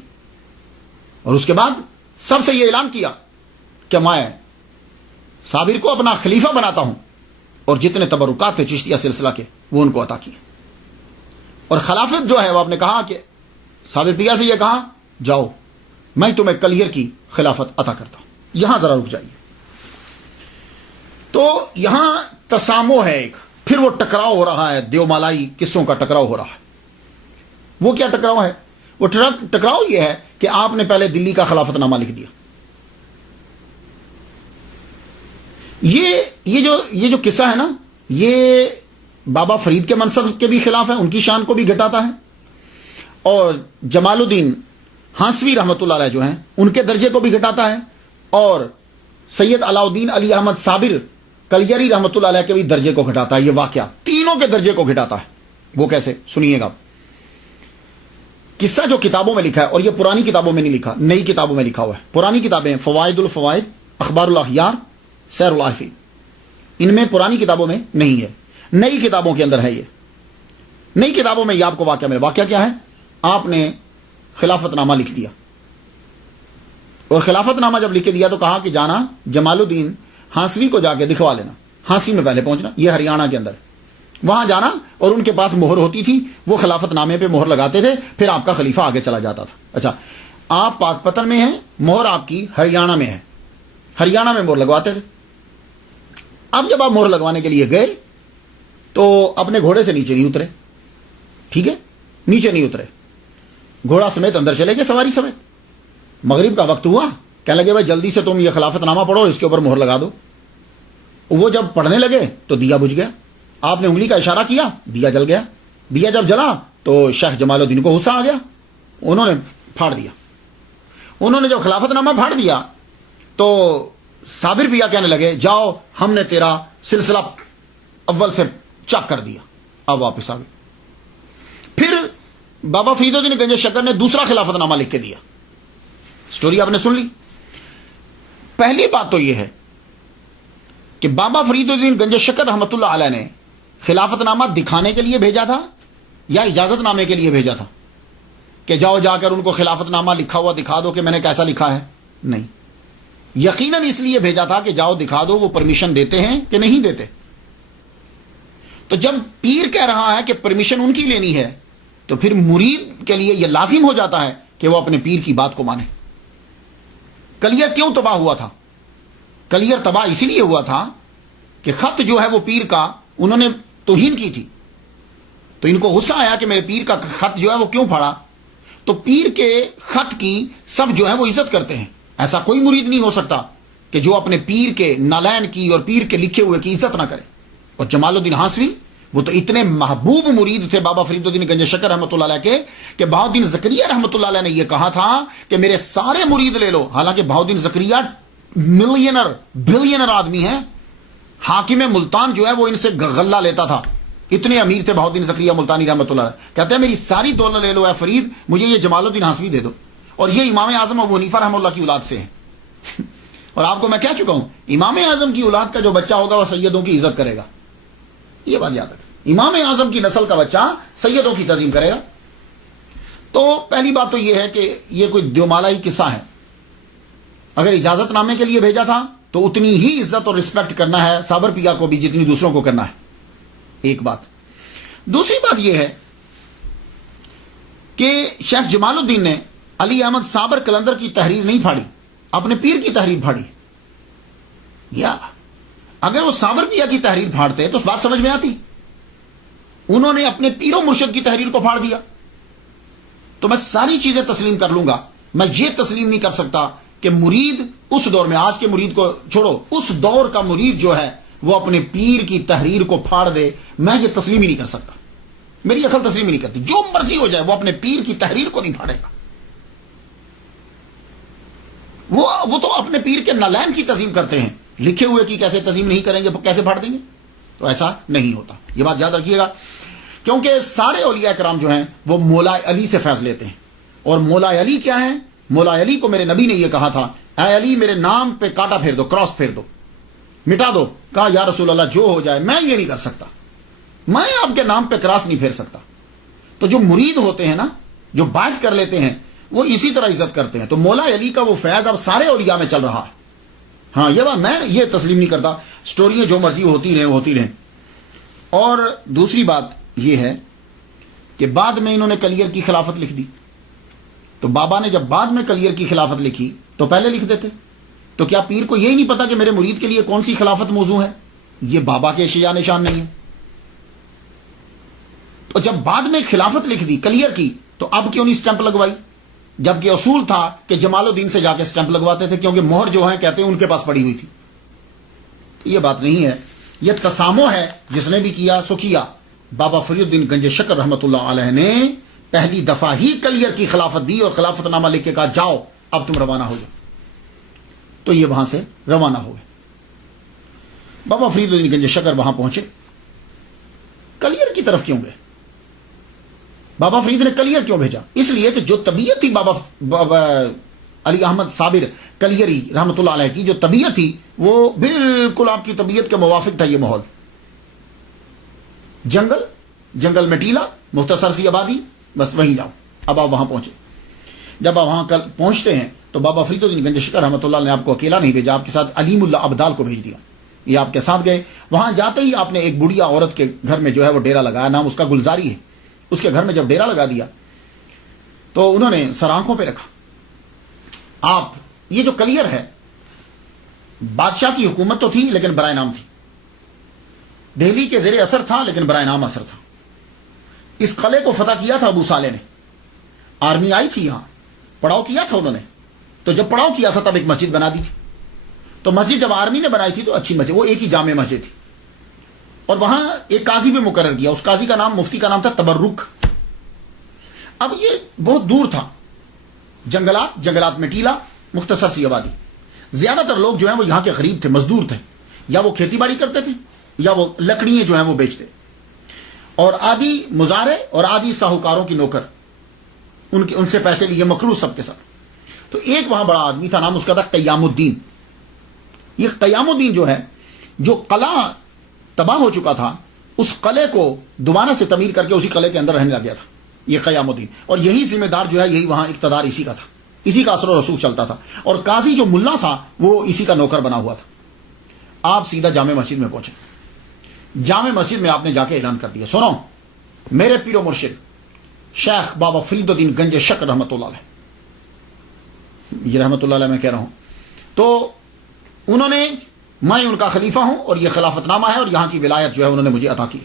اور اس کے بعد سب سے یہ اعلان کیا کہ میں صابر کو اپنا خلیفہ بناتا ہوں اور جتنے تبرکات تھے چشتیہ سلسلہ کے وہ ان کو عطا کیے. اور خلافت جو ہے وہ آپ نے کہا کہ صابر پیا سے یہ کہا جاؤ میں تمہیں کلیئر کی خلافت عطا کرتا ہوں. یہاں ذرا رک جائیے. تو یہاں تسامو ہے ایک, پھر وہ ٹکراؤ ہو رہا ہے, دیو مالائی قصوں کا ٹکراؤ ہو رہا ہے. وہ کیا ٹکراؤ ہے؟ وہ ٹکراؤ یہ ہے کہ آپ نے پہلے دلی کا خلافت نامہ لکھ دیا. یہ جو قصہ ہے نا, یہ بابا فرید کے منصب کے بھی خلاف ہے, ان کی شان کو بھی گھٹاتا ہے, اور جمال الدین ہانسوی رحمۃ اللہ علیہ جو ہیں ان کے درجے کو بھی گھٹاتا ہے, اور سید علاء الدین علی احمد صابر کلیری رحمۃ اللہ علیہ کے بھی درجے کو گھٹاتا ہے. یہ واقعہ تینوں کے درجے کو گھٹاتا ہے. وہ کیسے سنیے گا. قصہ جو کتابوں میں لکھا ہے, اور یہ پرانی کتابوں میں نہیں لکھا, نئی کتابوں میں لکھا ہوا ہے. پرانی کتابیں فوائد الفوائد, اخبار الاخیار, سیر العارفین, ان میں پرانی کتابوں میں نہیں ہے, نئی کتابوں کے اندر ہے. یہ نئی کتابوں میں یہ آپ کو واقعہ ملے. واقعہ کیا ہے؟ آپ نے خلافت نامہ لکھ دیا, اور خلافت نامہ جب لکھ دیا تو کہا کہ جانا جمال الدین ہانسوی کو جا کے دکھوا لینا. ہانسی میں پہلے پہنچنا, یہ ہریانہ کے اندر, وہاں جانا, اور ان کے پاس مہر ہوتی تھی, وہ خلافت نامے پہ مہر لگاتے تھے, پھر آپ کا خلیفہ آگے چلا جاتا تھا. اچھا, آپ پاک پتن میں ہیں, مہر آپ کی ہریانہ میں ہے, ہریانہ میں مہر لگواتے تھے. اب جب آپ مہر لگوانے کے لیے گئے تو اپنے گھوڑے سے نیچے نہیں اترے. ٹھیک ہے, نیچے نہیں اترے, گھوڑا سمیت اندر چلے گئے, سواری سمیت. مغرب کا وقت ہوا, کہنے لگے بھائی جلدی سے تم یہ خلافت نامہ پڑھو, اس کے اوپر مہر لگا دو. وہ جب پڑھنے لگے تو دیا بجھ گیا. آپ نے انگلی کا اشارہ کیا, دیا جل گیا. دیا جب جلا تو شیخ جمال الدین کو غصہ آ گیا, انہوں نے پھاڑ دیا. انہوں نے جب خلافت نامہ پھاڑ دیا تو صابر پیا کہنے لگے جاؤ ہم نے تیرا سلسلہ اول سے چیک کر دیا, اب واپس آ گئے. پھر بابا فرید الدین گنج شکر نے دوسرا خلافت نامہ لکھ کے دیا. سٹوری آپ نے سن لی. پہلی بات تو یہ ہے کہ بابا فرید الدین گنج شکر رحمۃ اللہ علیہ نے خلافت نامہ دکھانے کے لیے بھیجا تھا یا اجازت نامے کے لیے بھیجا تھا کہ جاؤ جا کر ان کو خلافت نامہ لکھا ہوا دکھا دو کہ میں نے کیسا لکھا ہے؟ نہیں، یقیناً اس لیے بھیجا تھا کہ جاؤ دکھا دو وہ پرمیشن دیتے ہیں کہ نہیں دیتے. تو جب پیر کہہ رہا ہے کہ پرمیشن ان کی لینی ہے تو پھر مرید کے لیے یہ لازم ہو جاتا ہے کہ وہ اپنے پیر کی بات کو مانے. کلیئر کیوں تباہ ہوا تھا؟ کلیئر تباہ اسی لیے ہوا تھا کہ خط جو ہے وہ پیر کا انہوں نے توہین کی تھی. تو ان کو غصہ آیا کہ میرے پیر کا خط جو ہے وہ کیوں پھاڑا. تو پیر کے خط کی سب جو ہے وہ عزت کرتے ہیں. ایسا کوئی مرید نہیں ہو سکتا کہ جو اپنے پیر کے نالین کی اور پیر کے لکھے ہوئے کی عزت نہ کرے. اور جمال الدین ہانسوی وہ تو اتنے محبوب مرید تھے بابا فرید الدین گنج شکر رحمۃ اللہ علیہ کے کہ بہاؤدین زکریا رحمۃ اللہ علیہ نے یہ کہا تھا کہ میرے سارے مرید لے لو. حالانکہ بہاؤدین زکریا ملینر بلینر آدمی ہیں. حاکم ملتان جو ہے وہ ان سے غلہ لیتا تھا. اتنے امیر تھے بہاؤدین زکریا ملتانی رحمۃ اللہ علیہ. کہتے ہیں میری ساری دولت لے لو اے فرید, مجھے یہ جمال الدین ہانسوی دے دو. اور یہ امام اعظم ابو حنیفہ رحمہ اللہ کی اولاد سے ہیں. اور آپ کو میں کہہ چکا ہوں امام اعظم کی اولاد کا جو بچہ ہوگا وہ سیدوں کی عزت کرے گا. یہ بات یاد رکھیں, امام اعظم کی نسل کا بچہ سیدوں کی تعظیم کرے گا. تو پہلی بات تو یہ ہے کہ یہ کوئی دیومالائی قصہ ہے. اگر اجازت نامے کے لیے بھیجا تھا تو اتنی ہی عزت اور رسپیکٹ کرنا ہے صابر پیا کو بھی جتنی دوسروں کو کرنا ہے. ایک بات. دوسری بات یہ ہے کہ شیخ جمال الدین نے علی احمد صابر کلندر کی تحریر نہیں پھاڑی, اپنے پیر کی تحریر پھاڑی. یا اگر وہ صابر پیا کی تحریر پھاڑتے تو اس بات سمجھ میں آتی. انہوں نے اپنے پیر و مرشد کی تحریر کو پھاڑ دیا. تو میں ساری چیزیں تسلیم کر لوں گا, میں یہ تسلیم نہیں کر سکتا کہ مرید اس دور میں, آج کے مرید کو چھوڑو, اس دور کا مرید جو ہے وہ اپنے پیر کی تحریر کو پھاڑ دے. میں یہ تسلیم ہی نہیں کر سکتا, میری عقل تسلیم ہی نہیں کرتی. جو مرضی ہو جائے وہ اپنے پیر کی تحریر کو نہیں پھاڑے گا. وہ تو اپنے پیر کے نالین کی تعظیم کرتے ہیں, لکھے ہوئے کی کیسے تعظیم نہیں کریں گے, کیسے پھاڑ دیں گے؟ تو ایسا نہیں ہوتا. یہ بات یاد رکھیے گا, کیونکہ سارے اولیاء کرام جو ہیں وہ مولا علی سے فیض لیتے ہیں. اور مولا علی کیا ہے؟ مولا علی کو میرے نبی نے یہ کہا تھا, اے علی میرے نام پہ کاٹا پھیر دو, کراس پھیر دو, مٹا دو. کہا یا رسول اللہ جو ہو جائے, میں یہ نہیں کر سکتا, میں آپ کے نام پہ کراس نہیں پھیر سکتا. تو جو مرید ہوتے ہیں نا, جو بات کر لیتے ہیں, وہ اسی طرح عزت کرتے ہیں. تو مولا علی کا وہ فیض اب سارے اولیاء میں چل رہا ہے. ہاں یہ بات میں یہ تسلیم نہیں کرتا. سٹوریاں جو مرضی ہوتی رہیں. اور دوسری بات یہ ہے کہ بعد میں انہوں نے کلیئر کی خلافت لکھ دی. تو بابا نے جب بعد میں کلیئر کی خلافت لکھی تو پہلے لکھ دیتے. تو کیا پیر کو یہی نہیں پتا کہ میرے مرید کے لیے کون سی خلافت موضوع ہے؟ یہ بابا کے شیا نشان نہیں ہے. تو جب بعد میں خلافت لکھ دی کلیئر کی تو اب کیوں نہیں سٹیمپ لگوائی؟ جبکہ اصول تھا کہ جمال الدین سے جا کے سٹیمپ لگواتے تھے, کیونکہ مہر جو ہیں کہتے ہیں ان کے پاس پڑی ہوئی تھی. یہ بات نہیں ہے, یہ تسامو ہے. جس نے بھی کیا سو کیا. بابا فرید الدین گنج شکر رحمۃ اللہ علیہ نے پہلی دفعہ ہی کلیئر کی خلافت دی اور خلافت نامہ لکھ کے کہا جاؤ اب تم روانہ ہو جاؤ. تو یہ وہاں سے روانہ ہو گئے. بابا فرید الدین گنج شکر وہاں پہنچے. کلیئر کی طرف کیوں گئے؟ بابا فرید نے کلیئر کیوں بھیجا؟ اس لیے کہ جو طبیعت تھی بابا علی احمد صابر کلیری رحمۃ اللہ علیہ کی, جو طبیعت تھی وہ بالکل آپ کی طبیعت کے موافق تھا. یہ ماحول جنگل میں ٹیلا, مختصر سی آبادی, بس وہیں جاؤ. اب آپ وہاں پہنچے. جب آپ وہاں پہنچتے ہیں تو بابا فرید الدین گنج شکر رحمۃ اللہ نے آپ کو اکیلا نہیں بھیجا, آپ کے ساتھ علیم اللہ ابدال کو بھیج دیا. یہ آپ کے ساتھ گئے. وہاں جاتے ہی آپ نے ایک بڑھیا عورت کے گھر میں جو ہے وہ ڈیرا لگایا. نام اس کا گلزاری ہے. اس کے گھر میں جب ڈیرا لگا دیا تو انہوں نے سر آنکھوں پہ رکھا. آپ یہ جو کلیئر ہے, بادشاہ کی حکومت تو تھی لیکن برائے نام تھی. دہلی کے زیر اثر تھا لیکن برائے نام اثر تھا. اس قلعے کو فتح کیا تھا ابو صالح نے. آرمی آئی تھی, یہاں پڑاؤ کیا تھا انہوں نے. تو جب پڑاؤ کیا تھا تب ایک مسجد بنا دی تھی. تو مسجد جب آرمی نے بنائی تھی تو اچھی مسجد, وہ ایک ہی جامع مسجد تھی. اور وہاں ایک قاضی بھی مقرر کیا. اس قاضی کا نام, مفتی کا نام تھا تبرک. اب یہ بہت دور تھا, جنگلات میں ٹیلا, مختصر سی آبادی. زیادہ تر لوگ جو ہیں وہ یہاں کے غریب تھے, مزدور تھے, یا وہ کھیتی باڑی کرتے تھے یا وہ لکڑیاں جو ہیں وہ بیچتے. اور آدھی مزارے اور آدھی ساہوکاروں کی نوکر, ان سے پیسے لیے مکروہ سب کے ساتھ. تو ایک وہاں بڑا آدمی تھا, نام اس کا تھا قیام الدین. یہ قیام الدین جو ہے, جو قلعہ تباہ ہو چکا تھا, اس قلعے کو دوبارہ سے تعمیر کر کے اسی قلعے کے اندر رہنے لگ گیا تھا. یہ قیام الدین، اور یہی ذمہ دار جو ہے یہی وہاں اقتدار اسی کا تھا، اسی کا اثر و رسوخ چلتا تھا، اور قاضی جو ملا تھا وہ اسی کا نوکر بنا ہوا تھا۔ آپ سیدھا جامع مسجد میں پہنچے، جامع مسجد میں آپ نے جا کے اعلان کر دیا، سنو میرے پیر و مرشد شیخ بابا فرید الدین گنج شکر رحمۃ اللہ علیہ، یہ رحمۃ اللہ علیہ میں کہہ رہا ہوں، تو انہوں نے، میں ان کا خلیفہ ہوں اور یہ خلافت نامہ ہے اور یہاں کی ولایت جو ہے انہوں نے مجھے عطا کی،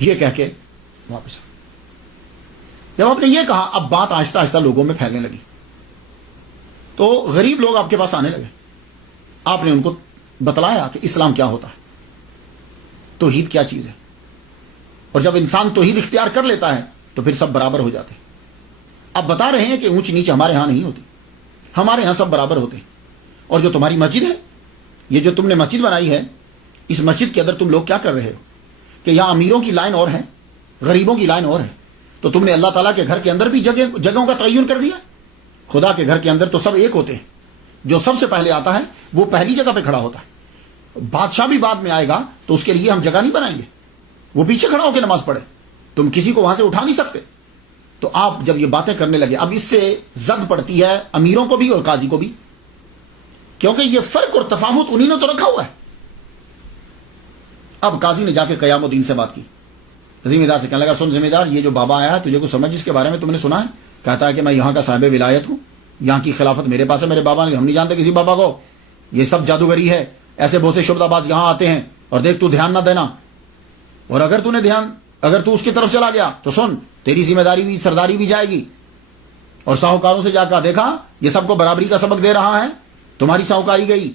یہ کہہ کے واپس آ۔ جب آپ نے یہ کہا اب بات آہستہ آہستہ لوگوں میں پھیلنے لگی، تو غریب لوگ آپ کے پاس آنے لگے، آپ نے ان کو بتلایا کہ اسلام کیا ہوتا ہے، توحید کیا چیز ہے، اور جب انسان توحید اختیار کر لیتا ہے تو پھر سب برابر ہو جاتے ہیں۔ اب بتا رہے ہیں کہ اونچ نیچ ہمارے ہاں نہیں ہوتی، ہمارے ہاں سب برابر ہوتے ہیں، اور جو تمہاری مسجد ہے، یہ جو تم نے مسجد بنائی ہے، اس مسجد کے اندر تم لوگ کیا کر رہے ہو کہ یہاں امیروں کی لائن اور ہے، غریبوں کی لائن اور ہے، تو تم نے اللہ تعالیٰ کے گھر کے اندر بھی جگہوں کا تعین کر دیا۔ خدا کے گھر کے اندر تو سب ایک ہوتے ہیں، جو سب سے پہلے آتا ہے وہ پہلی جگہ پہ کھڑا ہوتا ہے، بادشاہ بھی بعد میں آئے گا تو اس کے لیے ہم جگہ نہیں بنائیں گے، وہ پیچھے کھڑا ہو کے نماز پڑھے، تم کسی کو وہاں سے اٹھا نہیں سکتے۔ تو آپ جب یہ باتیں کرنے لگے، اب اس سے زد پڑتی ہے امیروں کو بھی اور قاضی کو بھی، کیونکہ یہ فرق اور تفاوت انہی نے تو رکھا ہوا ہے۔ اب قاضی نے جا کے قیام الدین سے بات کی، ذمہ دار سے کہنے لگا، سن ذمہ دار، یہ جو بابا آیا ہے تجھے کو سمجھ اس کے بارے میں تم نے سنا ہے؟ کہتا ہے کہ میں یہاں کا صاحب ولایت ہوں، یہاں کی خلافت میرے پاس ہے، میرے بابا نے، ہم نہیں جانتے کسی بابا کو، یہ سب جادوگری ہے، ایسے بہت سے شبدہ باز یہاں آتے ہیں، اور دیکھ تو دھیان نہ دینا، اور اگر تو اس کی طرف چلا گیا تو سن تیری ذمہ داری بھی، سرداری بھی جائے گی۔ اور ساہوکاروں سے جا کر دیکھا یہ سب کو برابری کا سبق دے رہا ہے، تمہاری ساہوکاری گئی۔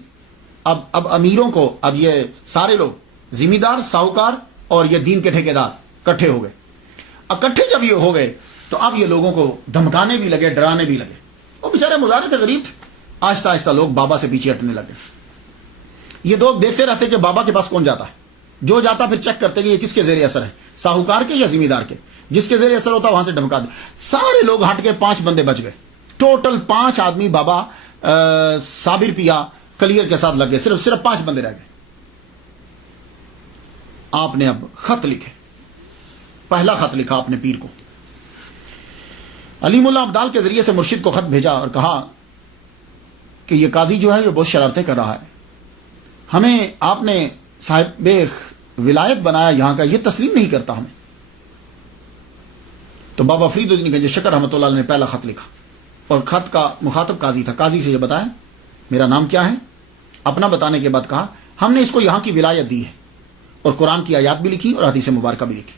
اب امیروں کو، اب یہ سارے لوگ ذمہ دار، ساہوکار اور یہ دین کے ٹھیکیدار اکٹھے ہو گئے۔ اکٹھے جب یہ ہو گئے تو اب یہ لوگوں کو دھمکانے بھی لگے، ڈرانے بھی لگے، وہ بیچارے مظاہرے تھے، غریب تھے، آہستہ آہستہ لوگ بابا سے پیچھے ہٹنے لگے۔ یہ لوگ دیکھتے رہتے کہ بابا کے پاس کون جاتا ہے، جو جاتا پھر چیک کرتے کہ یہ کس کے زیر اثر ہے، ساہوکار کے یا ذمہ دار کے، جس کے زیر اثر ہوتا وہاں سے دھمکا دے۔ سارے لوگ ہٹ کے 5 بندے بچ گئے، ٹوٹل 5 آدمی بابا صابر پیا کلیئر کے ساتھ لگ گئے، صرف 5 بندے رہ گئے۔ آپ نے اب خط لکھے، پہلا خط لکھا اپنے پیر کو، علیم اللہ ابدال کے ذریعے سے مرشد کو خط بھیجا اور کہا کہ یہ قاضی جو ہے یہ بہت شرارتیں کر رہا ہے، ہمیں آپ نے صاحب ولایت بنایا یہاں کا، یہ تسلیم نہیں کرتا ہمیں۔ تو بابا فرید الدین گنج شکر رحمۃ اللہ علیہ نے پہلا خط لکھا، اور خط کا مخاطب قاضی تھا۔ قاضی سے یہ بتایا میرا نام کیا ہے، اپنا بتانے کے بعد کہا ہم نے اس کو یہاں کی ولایت دی ہے، اور قرآن کی آیات بھی لکھی اور حدیث مبارکہ بھی لکھی،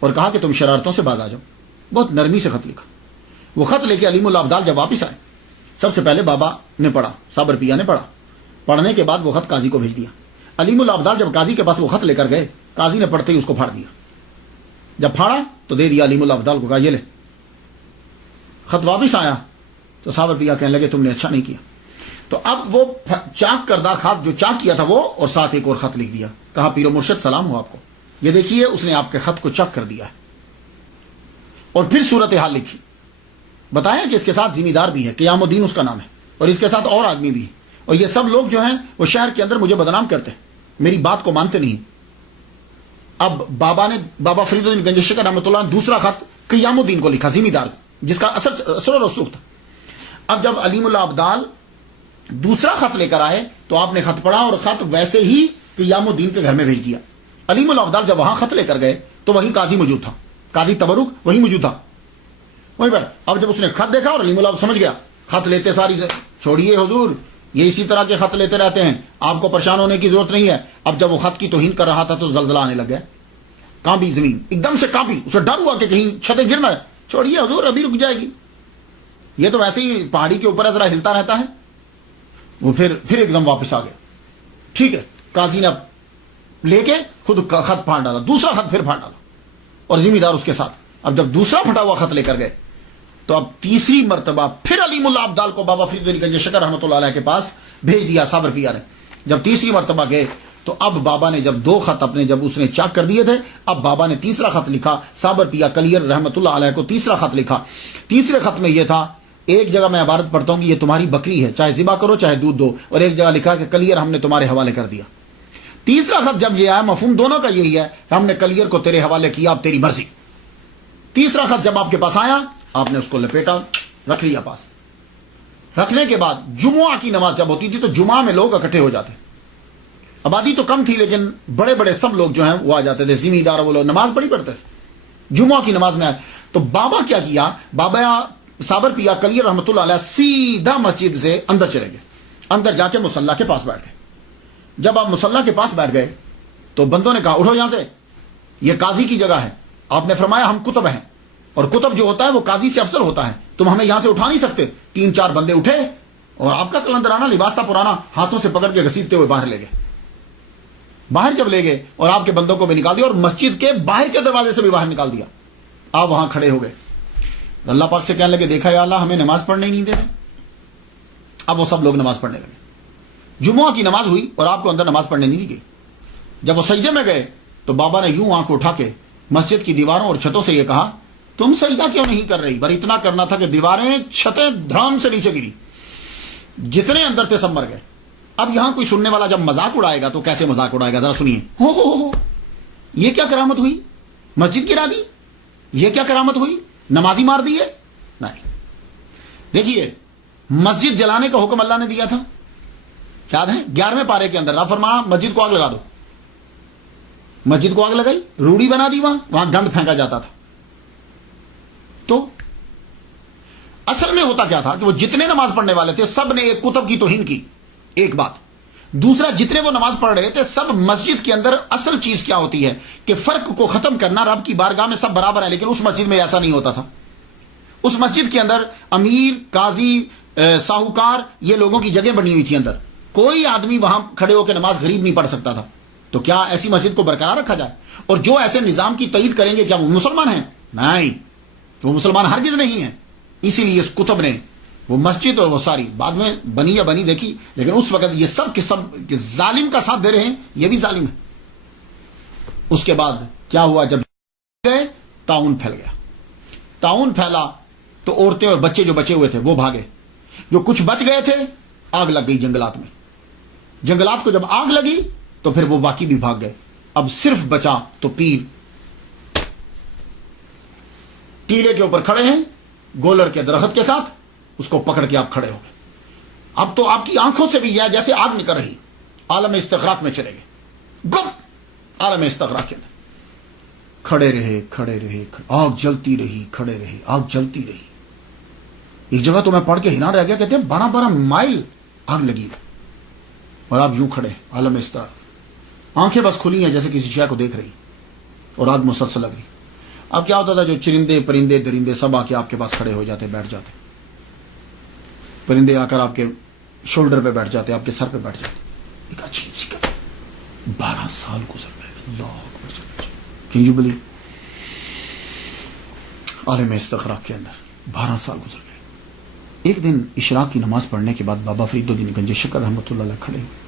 اور کہا کہ تم شرارتوں سے باز آ جاؤ۔ بہت نرمی سے خط لکھا۔ وہ خط لے کے علیم اللہ ابدال جب واپس آئے، سب سے پہلے بابا نے پڑھا، صابر پیا نے پڑھا، پڑھنے کے بعد وہ خط قاضی کو بھیج دیا۔ علیم اللہ ابدال جب قاضی کے پاس وہ خط لے کر گئے، قاضی نے پڑھتے ہی اس کو پھاڑ دیا۔ جب پھاڑا تو دے دیا علیم اللہ ابدال کو، کہا یہ لے۔ خط واپس آیا تو صابر پیا کہنے لگے تم نے اچھا نہیں کیا۔ تو اب وہ چاک کردہ خط جو چاک کیا تھا وہ، اور ساتھ ایک اور خط لکھ دیا، کہا پیر و مرشد سلام ہو آپ کو، یہ دیکھیے اس نے آپ کے خط کو چاک کر دیا ہے۔ اور پھر صورتحال لکھی، بتایا کہ اس کے ساتھ ذمہ دار بھی ہے، قیام الدین اس کا نام ہے، اور اس کے ساتھ اور آدمی بھی ہے، اور یہ سب لوگ جو ہیں وہ شہر کے اندر مجھے بدنام کرتے ہیں، میری بات کو مانتے نہیں۔ اب بابا فرید الدین گنج شکر رحمۃ اللہ نے دوسرا خط قیام الدین کو لکھا، ذمہ دار، جس کا اثر و رسوخ تھا۔ اب جب علیم اللہ ابدال دوسرا خط لے کر آئے تو آپ نے خط پڑھا، اور خط ویسے ہی قیام الدین کے گھر میں بھیج دیا۔ علیم اللہ ابدال جب وہاں خط لے کر گئے تو وہیں قاضی موجود تھا، قاضی تبرک وہیں موجود تھا، وہیں پر۔ اب جب اس نے خط دیکھا اور علیم اللہ سمجھ گیا، خط لیتے ساری سے چھوڑیے حضور، یہ اسی طرح کے خط لیتے رہتے ہیں، آپ کو پریشان ہونے کی ضرورت نہیں ہے۔ اب جب وہ خط کی توہین کر رہا تھا تو زلزلہ آنے لگ گیا، کانپی زمین، ایک دم سے کانپی، اسے ڈر ہوا کہ کہیں چھتیں گرنا ہے۔ چھوڑیے حضور ابھی رک جائے گی، یہ تو ویسے ہی پہاڑی کے اوپر ذرا ہلتا رہتا ہے۔ وہ پھر ایک دم واپس آ گیا۔ ٹھیک ہے، قاضی نے لے کے خود خط پھاڑ ڈالا، دوسرا خط پھر پھاڑ ڈالا، اور ذمہ دار اس کے ساتھ۔ اب جب دوسرا پھٹا ہوا خط لے کر گئے تو اب تیسری مرتبہ پھر علیم اللہ ابدال کو بابا فرید الدین گنج شکر رحمۃ اللہ علیہ کے پاس بھیج دیا صابر پیا نے۔ جب تیسری مرتبہ گئے تو اب بابا نے جب 2 خط اپنے جب اس نے چاک کر دیے تھے، اب بابا نے تیسرا خط لکھا، صابر پیا کلیئر رحمۃ اللہ علیہ کو تیسرا خط لکھا۔ تیسرے خط میں یہ تھا، ایک جگہ میں عبارت پڑھتا ہوں کہ یہ تمہاری بکری ہے، چاہے ذبح کرو چاہے دودھ دو، اور ایک جگہ لکھا کہ کلیئر ہم نے تمہارے حوالے کر دیا۔ تیسرا خط جب یہ آیا، مفہوم دونوں کا یہی ہے کہ ہم نے کلیئر کو تیرے حوالے کیا، اب تیری مرضی۔ تیسرا خط جب آپ کے پاس آیا، آپ نے اس کو لپیٹا، رکھ لیا پاس۔ رکھنے کے بعد جمعہ کی نماز جب ہوتی تھی تو جمعہ میں لوگ اکٹھے ہو جاتے، آبادی تو کم تھی لیکن بڑے بڑے سب لوگ جو ہیں وہ آ جاتے تھے، زمیندار وہ لوگ نماز بڑی پڑھتے تھے۔ جمعہ کی نماز میں آئے تو بابا کیا کیا، بابا صابر پیا کلیئر رحمۃ اللہ علیہ سیدھا مسجد سے اندر چلے گئے، اندر جا کے مصلی کے پاس بیٹھ گئے۔ جب آپ مصلی کے پاس بیٹھ گئے تو بندوں نے کہا اٹھو یہاں سے، یہ قاضی کی جگہ ہے۔ آپ نے فرمایا ہم کتب ہیں، اور کتب جو ہوتا ہے وہ قاضی سے افضل ہوتا ہے، تم ہمیں یہاں سے اٹھا نہیں سکتے۔ 3-4 بندے اٹھے اور آپ کا کلندرانہ لباس تھا پرانا، ہاتھوں سے پکڑ کے گھسیٹتے ہوئے باہر لے گئے۔ باہر جب لے گئے اور آپ کے بندوں کو بھی نکال دیا اور مسجد کے باہر کے دروازے سے بھی باہر نکال دیا۔ آپ وہاں کھڑے ہو گئے، اللہ پاک سے کہنے لگے دیکھا یا اللہ ہمیں نماز پڑھنے ہی نہیں دے رہے۔ اب وہ سب لوگ نماز پڑھنے لگے۔ جمعہ کی نماز ہوئی اور آپ کو اندر نماز پڑھنے نہیں دی گئی۔ جب وہ سجدے میں گئے تو بابا نے یوں آنکھ اٹھا کے مسجد کی دیواروں اور چھتوں سے یہ کہا تم سجدہ کیوں نہیں کر رہی؟ پر اتنا کرنا تھا کہ دیواریں چھتیں دھڑام سے نیچے گری، جتنے اندر تھے سب مر گئے۔ اب یہاں کوئی سننے والا جب مذاق اڑائے گا تو کیسے مذاق اڑائے گا، ذرا سنیے۔ ہو یہ کیا کرامت ہوئی؟ مسجد گرا دی؟ یہ کیا کرامت ہوئی؟ نمازی مار دیے؟ نہیں، دیکھیے مسجد جلانے کا حکم اللہ نے دیا تھا، یاد ہے 11ویں پارے کے اندر رب فرمایا مسجد کو آگ لگا دو۔ مسجد کو آگ لگائی، روڑی بنا دی، وہاں گند پھینکا جاتا تھا۔ تو اصل میں ہوتا کیا تھا کہ وہ جتنے نماز پڑھنے والے تھے سب نے ایک کتب کی توہین کی، ایک بات۔ دوسرا، جتنے وہ نماز پڑھ رہے تھے سب مسجد کے اندر اصل چیز کیا ہوتی ہے کہ فرق کو ختم کرنا، رب کی بارگاہ میں سب برابر ہے، لیکن اس مسجد میں ایسا نہیں ہوتا تھا۔ اس مسجد کے اندر امیر، قاضی، ساہوکار، یہ لوگوں کی جگہ بنی ہوئی تھی اندر، کوئی آدمی وہاں کھڑے ہو کے نماز غریب نہیں پڑھ سکتا تھا۔ تو کیا ایسی مسجد کو برقرار رکھا جائے؟ اور جو ایسے نظام کی تائید کریں گے کیا وہ مسلمان ہیں؟ نہیں، وہ مسلمان ہرگز نہیں ہیں۔ اسی لیے اس کتب نے وہ مسجد اور وہ ساری بعد میں بنی یا بنی دیکھی، لیکن اس وقت یہ سب کے سب ظالم کا ساتھ دے رہے ہیں، یہ بھی ظالم ہے۔ اس کے بعد کیا ہوا، جب گئے طاعون پھیل گیا۔ طاعون پھیلا تو عورتیں اور بچے جو بچے ہوئے تھے وہ بھاگے، جو کچھ بچ گئے تھے آگ لگ گئی جنگلات میں۔ جنگلات کو جب آگ لگی تو پھر وہ باقی بھی بھاگ گئے۔ اب صرف بچا تو پیر ٹیلے کے اوپر کھڑے ہیں گولر کے درخت کے ساتھ، اس کو پکڑ کے آپ کھڑے ہو گئے۔ اب تو آپ کی آنکھوں سے بھی یہ جیسے آگ نکل رہی، عالم استغراق میں چلے گئے، گم عالم استغراق کے اندر کھڑے رہے، آگ جلتی رہی، کھڑے رہے، آگ جلتی رہی۔ ایک جگہ تو میں پڑھ کے حیران رہ گیا، کہتے ہیں 12 مائل آگ لگی اور آپ یوں کھڑے، عالم استغراق، آنکھیں بس کھلی ہیں جیسے کسی شے کو دیکھ رہی، اور آگ مسلسل لگ رہی۔ اب کیا ہوتا تھا، جو چرندے پرندے درندے سب آ کے آپ کے پاس کھڑے ہو جاتے، بیٹھ جاتے۔ پرندے آ کر آپ کے شولڈر پہ بیٹھ جاتے، آپ کے سر پہ بیٹھ جاتے۔ ایک عجیب سی 12 سال گزر گئے، اللہ اکبر، کین یو بلیو؟ عالم استغراق کے اندر 12 سال گزر گئے۔ ایک دن اشراق کی نماز پڑھنے کے بعد بابا فرید الدین گنج شکر رحمۃ اللہ علیہ کھڑے ہوئے۔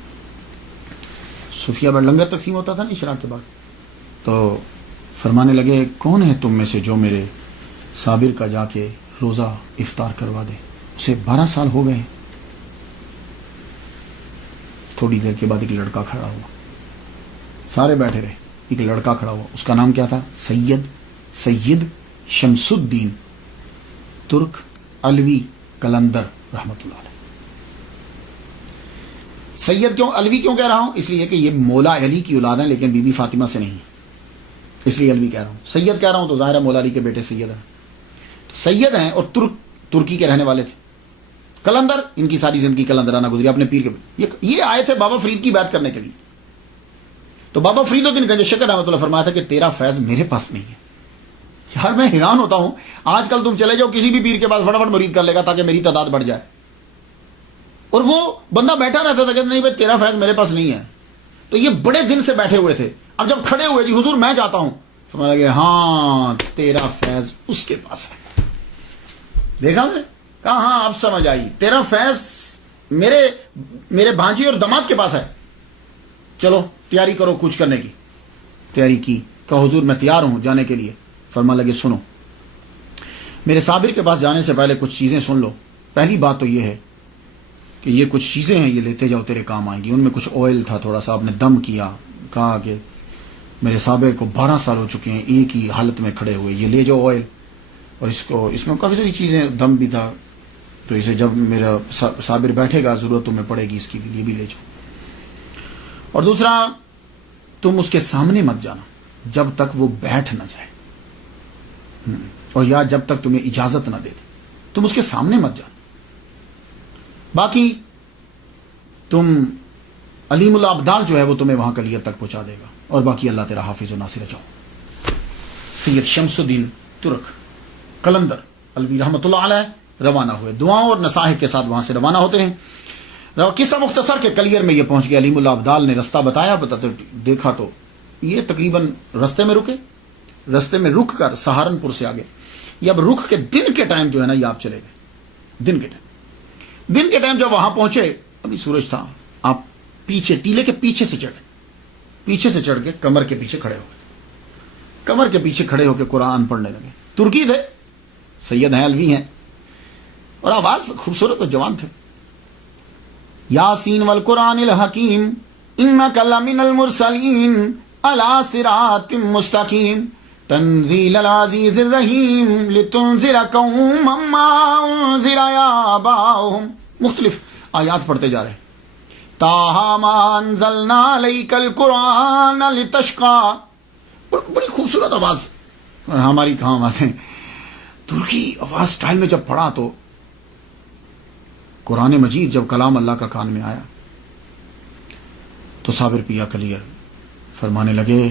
صوفیہ میں لنگر تقسیم ہوتا تھا نا اشراق کے بعد، تو فرمانے لگے کون ہے تم میں سے جو میرے صابر کا جا کے روزہ افطار کروا دے؟ اسے 12 سال ہو گئے۔ تھوڑی دیر کے بعد ایک لڑکا کھڑا ہوا، سارے بیٹھے رہے، ایک لڑکا کھڑا ہوا، اس کا نام کیا تھا؟ سید شمس الدین ترک علوی کلندر رحمۃ اللہ علیہ۔ سید کیوں علوی کیوں کہہ رہا ہوں؟ اس لیے کہ یہ مولا علی کی اولاد ہیں لیکن بی بی فاطمہ سے نہیں، اس لیے علوی کہہ رہا ہوں۔ سید کہہ رہا ہوں تو ظاہر ہے مولا علی کے بیٹے سید ہیں، تو سید ہیں اور ترکی کے رہنے والے تھے۔ کلندر، ان کی ساری زندگی کلندرانہ گزری اپنے پیر کے۔ یہ آئے تھے بابا فرید کی بات کرنے کے لیے، تو بابا فرید الدین گنج شکر رحمۃ اللہ فرمایا تھا کہ تیرا فیض میرے پاس نہیں ہے۔ یار میں حیران ہوتا ہوں، آج کل تم چلے جاؤ کسی بھی پیر کے پاس فٹافٹ مرید کر لے گا تاکہ میری تعداد بڑھ جائے، اور وہ بندہ بیٹھا رہتا تھا کہ نہیں بھائی تیرا فیض میرے پاس نہیں ہے۔ تو یہ بڑے دن سے بیٹھے ہوئے تھے، اب جب کھڑے ہوئے جی حضور میں چاہتا ہوں، فرمایا کہ ہاں تیرا فیض اس کے پاس ہے۔ دیکھا میں کہا ہاں اب سمجھ آئی، تیرا فیض میرے بھانجی اور داماد کے پاس ہے، چلو تیاری کرو کچھ کرنے کی۔ تیاری کی، کہا حضور میں تیار ہوں جانے کے لیے۔ فرما لگے سنو، میرے صابر کے پاس جانے سے پہلے کچھ چیزیں سن لو۔ پہلی بات تو یہ ہے کہ یہ کچھ چیزیں ہیں، یہ لیتے جاؤ تیرے کام آئیں گی۔ ان میں کچھ آئل تھا، تھوڑا سا آپ نے دم کیا، کہا کہ میرے صابر کو 12 سال ہو چکے ہیں ایک ہی حالت میں کھڑے ہوئے, یہ لے جاؤ آئل, اور اس میں کافی ساری چیزیں, دم بھی تھا, تو اسے جب میرا صابر بیٹھے گا ضرورت تمہیں پڑے گی اس کی, یہ بھی لے جاؤ. اور دوسرا, تم اس کے سامنے مت جانا جب تک وہ بیٹھ نہ جائے, اور یا جب تک تمہیں اجازت نہ دے دے, تم اس کے سامنے مت جانا. باقی تم علیم الابدال جو ہے وہ تمہیں وہاں کلیئر تک پہنچا دے گا, اور باقی اللہ تیرا حافظ و ناصر. جاؤ. سید شمس الدین ترک قلندر الوی رحمۃ اللہ علیہ روانہ ہوئے, دعاؤں اور نصائح کے ساتھ وہاں سے روانہ ہوتے ہیں. قصہ مختصر کے کلیئر میں یہ پہنچ گیا. علیم الابدال نے رستہ بتایا, دیکھا تو یہ تقریباً رستے میں رک کر سہارنپور سے آگے, یہ اب رک کے دن کے ٹائم جو ہے نا یہ آپ چلے گئے. دن کے ٹائم جب وہاں پہنچے, ابھی سورج تھا, آپ پیچھے ٹیلے کے پیچھے سے چڑھ کے کمر کے پیچھے کھڑے ہو کے قرآن پڑھنے لگے. ترکی تھے, سید ہیں, الوی ہیں, اور آواز خوبصورت اور جوان تھے. یاسین والقرآن الحکیم انک لمن المرسلین علی صراط مستقیم تنزیل العزیز الرحیم لتنذر قوما ما انذر آباؤہم. مختلف آیات پڑھتے جا رہے ہیں. تاہا ما انزلنا علیک القرآن لتشقا. بڑی خوبصورت آواز, ہماری کہاں آوازیں, ترکی آواز سٹائل میں جب پڑھا تو قرآن مجید جب کلام اللہ کا کان میں آیا تو صابر پیا کلیئر فرمانے لگے,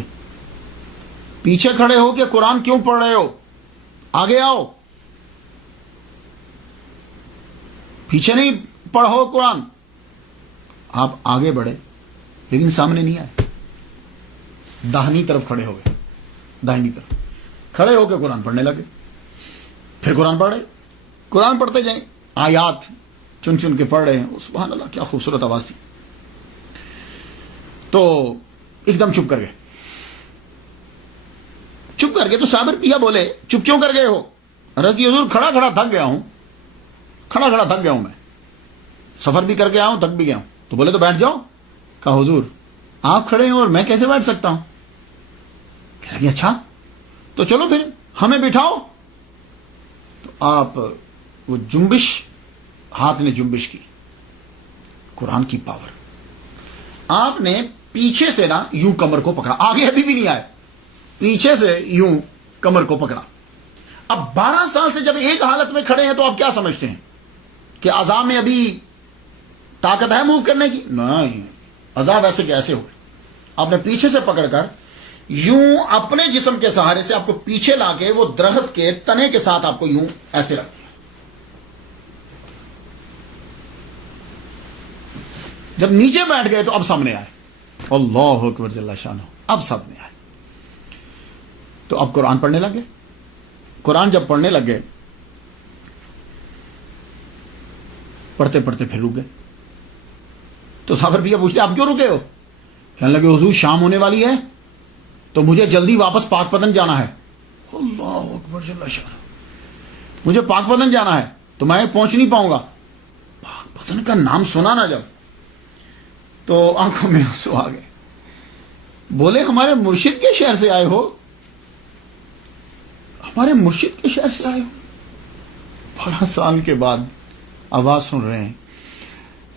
پیچھے کھڑے ہو کے قرآن کیوں پڑھ رہے ہو, آگے آؤ. پیچھے نہیں پڑھو قرآن. آپ آگے بڑھے لیکن سامنے نہیں آئے, داہنی طرف کھڑے ہو گئے, داہنی طرف کھڑے ہو کے قرآن پڑھنے لگے. پھر قرآن پڑھ رہے, قرآن پڑھتے جائیں, آیات چن چن کے پڑھ رہے ہیں. سبحان اللہ, کیا خوبصورت آواز تھی. تو ایک دم چپ کر گئے. تو صابر پیا بولے, چپ کیوں کر گئے ہو؟ عرض کی حضور کھڑا کھڑا تھک گیا ہوں میں, سفر بھی کر کے آیا ہوں, تھک بھی گیا ہوں. تو بولے تو بیٹھ جاؤ. کہا حضور آپ کھڑے ہیں اور میں کیسے بیٹھ سکتا ہوں؟ کہہ لگے اچھا تو چلو پھر ہمیں بٹھاؤ. تو آپ وہ جنبش, ہاتھ نے جنبش کی, قرآن کی پاور. آپ نے پیچھے سے نا یوں کمر کو پکڑا, آگے ابھی بھی نہیں آئے, پیچھے سے یوں کمر کو پکڑا. اب 12 سال سے جب ایک حالت میں کھڑے ہیں تو آپ کیا سمجھتے ہیں کہ اعضاء میں ابھی طاقت ہے موو کرنے کی؟ نہیں, اعضاء ویسے کہ ایسے ہوئے. آپ نے پیچھے سے پکڑ کر یوں اپنے جسم کے سہارے سے آپ کو پیچھے لا کے وہ درخت کے تنے کے ساتھ آپ کو یوں ایسے رکھ دیا. جب نیچے بیٹھ گئے تو اب سامنے آئے. اللہ اکبر جل شانہ, اب سامنے آئے. تو اب قرآن پڑھنے لگے. قرآن جب پڑھنے لگے, پڑھتے پھر رک گئے. تو صابر بھیا پوچھتے آپ کیوں رکے ہو؟ کہنے لگے حضور شام ہونے والی ہے تو مجھے جلدی واپس پاک پتن جانا ہے. اللہ اکبر جل شانہ, مجھے پاک پتن جانا ہے تو میں پہنچ نہیں پاؤں گا. پاک پتن کا نام سنا نا جب تو آنکھوں میں آنسو آ گئے. بولے ہمارے مرشد کے شہر سے آئے ہو؟ ہمارے مرشد کے شہر سے آئے ہو؟ 12 سال کے بعد آواز سن رہے ہیں.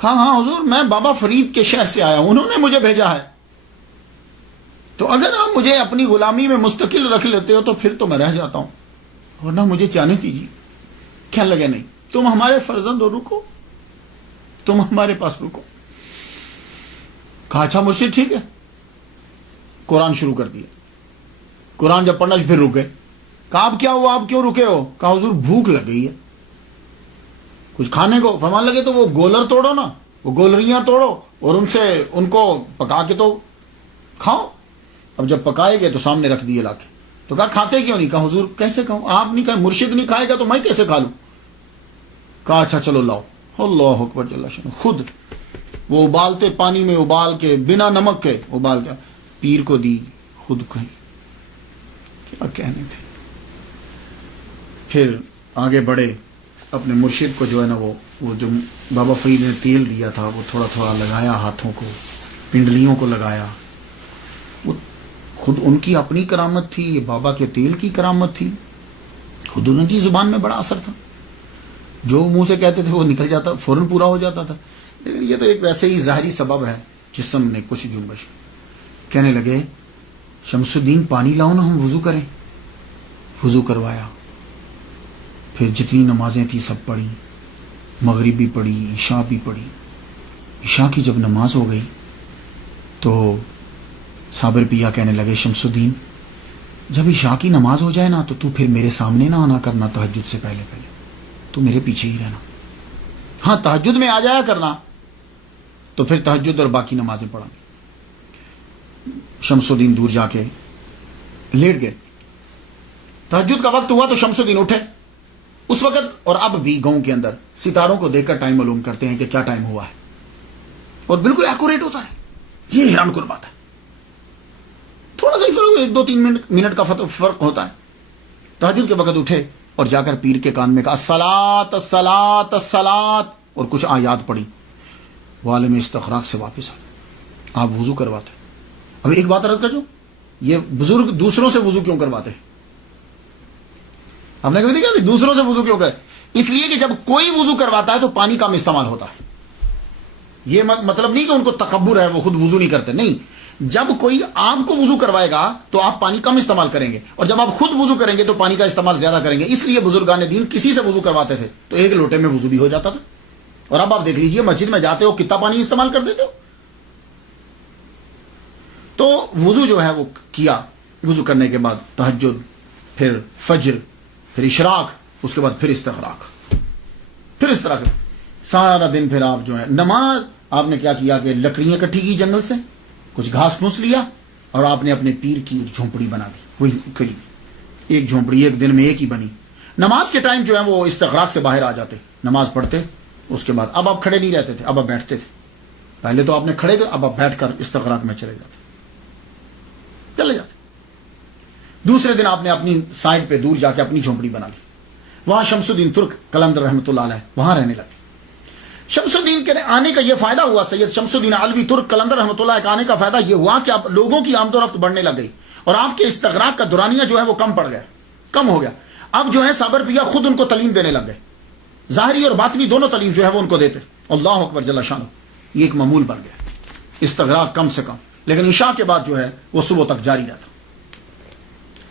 کہا ہاں حضور میں بابا فرید کے شہر سے آیا ہوں, انہوں نے مجھے بھیجا ہے. تو اگر آپ مجھے اپنی غلامی میں مستقل رکھ لیتے ہو تو پھر تو میں رہ جاتا ہوں, ورنہ مجھے جانے دیجیے. کہنے لگے نہیں, تم ہمارے فرزند ہو, رکو, تم ہمارے پاس رکو. کہا اچھا مرشد ٹھیک ہے. قرآن شروع کر دیا. قرآن جب پڑھنا پھر رکے. کہا اب کیا ہوا, آپ کیوں رکے ہو؟ کہا حضور بھوک لگ گئی ہے کچھ کھانے کو. فرمان لگے تو وہ گولر توڑو نا, وہ گولریاں توڑو اور ان کو پکا کے تو کھاؤ. اب جب پکائے گئے تو سامنے رکھ دیے لا کے. تو کہا کھاتے کیوں نہیں؟ کہا حضور کیسے کھاؤں, آپ نہیں کھائے, مرشد نہیں کھائے گا تو میں کیسے کھا لوں؟ کہا اچھا چلو لاؤ. اللہ اکبر جل شانہ, خود وہ ابالتے پانی میں ابال کے بنا نمک کے ابال کے پیر کو دی, خود کہیں. کیا کہنے تھے. پھر آگے بڑھے, اپنے مرشد کو جو ہے نا وہ جو بابا فرید نے تیل دیا تھا وہ تھوڑا تھوڑا لگایا, ہاتھوں کو, پنڈلیوں کو لگایا, خود ان کی اپنی کرامت تھی، یہ بابا کے تیل کی کرامت تھی، خود ان کی زبان میں بڑا اثر تھا، جو منہ سے کہتے تھے وہ نکل جاتا، فوراً پورا ہو جاتا تھا. لیکن یہ تو ایک ویسے ہی ظاہری سبب ہے، جسم نے کچھ جنبش. کہنے لگے شمس الدین پانی لاؤ نا، ہم وضو کریں. وضو کروایا، پھر جتنی نمازیں تھیں سب پڑھی، مغرب بھی پڑھی، عشاء بھی پڑھی. عشاء کی جب نماز ہو گئی تو صابر پیا کہنے لگے شمس الدین جب عشاء کی نماز ہو جائے نا تو پھر میرے سامنے نہ آنا کرنا، تہجد سے پہلے تو میرے پیچھے ہی رہنا. ہاں تہجد میں آ جایا کرنا، تو پھر تہجد اور باقی نمازیں پڑھیں گے. شمس الدین دور جا کے لیٹ گئے. تہجد کا وقت ہوا تو شمس الدین اٹھے. اس وقت اور اب بھی گاؤں کے اندر ستاروں کو دیکھ کر ٹائم معلوم کرتے ہیں کہ کیا ٹائم ہوا ہے، اور بالکل ایکوریٹ ہوتا ہے. یہ حیران کن بات ہے. تھوڑا سا ہی فرق، 1-2-3 منٹ کا فرق ہوتا ہے. تہجد کے وقت اٹھے اور جا کر پیر کے کان میں کہا الصلاۃ الصلاۃ الصلاۃ، اور کچھ آیات پڑھی. وہ عالم استخراج سے واپس آ، آپ وضو کرواتے. اب ایک بات عرض کر جو یہ بزرگ دوسروں سے وضو کیوں کرواتے؟ ہم نے کبھی دیکھا دوسروں سے وضو کیوں کرے؟ اس لیے کہ جب کوئی وضو کرواتا ہے تو پانی کم استعمال ہوتا ہے. یہ مطلب نہیں کہ ان کو تکبر ہے، وہ خود وضو نہیں کرتے، نہیں. جب کوئی آپ کو وضو کروائے گا تو آپ پانی کم استعمال کریں گے، اور جب آپ خود وضو کریں گے تو پانی کا استعمال زیادہ کریں گے. اس لیے بزرگان دین کسی سے وضو کرواتے تھے تو ایک لوٹے میں وضو بھی ہو جاتا تھا. اور اب آپ دیکھ لیجئے مسجد میں جاتے ہو کتنا پانی استعمال کر دیتے ہو. تو وضو جو ہے وہ کیا. وضو کرنے کے بعد تہجد، پھر فجر، پھر اشراق، اس کے بعد پھر استغراق، پھر اس طرح سارا دن. پھر آپ جو ہے نماز آپ نے کیا کیا کہ لکڑیاں اکٹھی کی جنگل سے، کچھ گھاس پھوس لیا، اور آپ نے اپنے پیر کی ایک جھونپڑی بنا دی. وہی کھلی ایک جھونپڑی، ایک دن میں ایک ہی بنی. نماز کے ٹائم جو ہے وہ استغراق سے باہر آ جاتے، نماز پڑھتے. اس کے بعد اب آپ کھڑے نہیں رہتے تھے، اب آپ بیٹھتے تھے. پہلے تو آپ نے کھڑے گئے، اب آپ بیٹھ کر استغراق میں چلے جاتے. دوسرے دن آپ نے اپنی سائڈ پہ دور جا کے اپنی جھونپڑی بنا لی. وہاں شمس الدین ترک قلندر رحمۃ اللہ علیہ وہاں رہنے لگے. شمس الدین کے آنے کا یہ فائدہ ہوا، سید شمس الدین علوی ترک قلندر رحمۃ اللہ کے آنے کا فائدہ یہ ہوا کہ اب لوگوں کی آمد و رفت بڑھنے لگ گئی، اور آپ کے استغراق کا دورانیہ جو ہے وہ کم پڑ گیا، کم ہو گیا. اب جو ہے صابر پیا خود ان کو تعلیم دینے لگ گئے، ظاہری اور باطنی دونوں تعلیم جو ہے وہ ان کو دیتے. اللہ اکبر جل شانہ. یہ ایک معمول بن گیا، استغراق کم سے کم. لیکن عشاء کے بعد جو ہے وہ صبح تک جاری رہتا،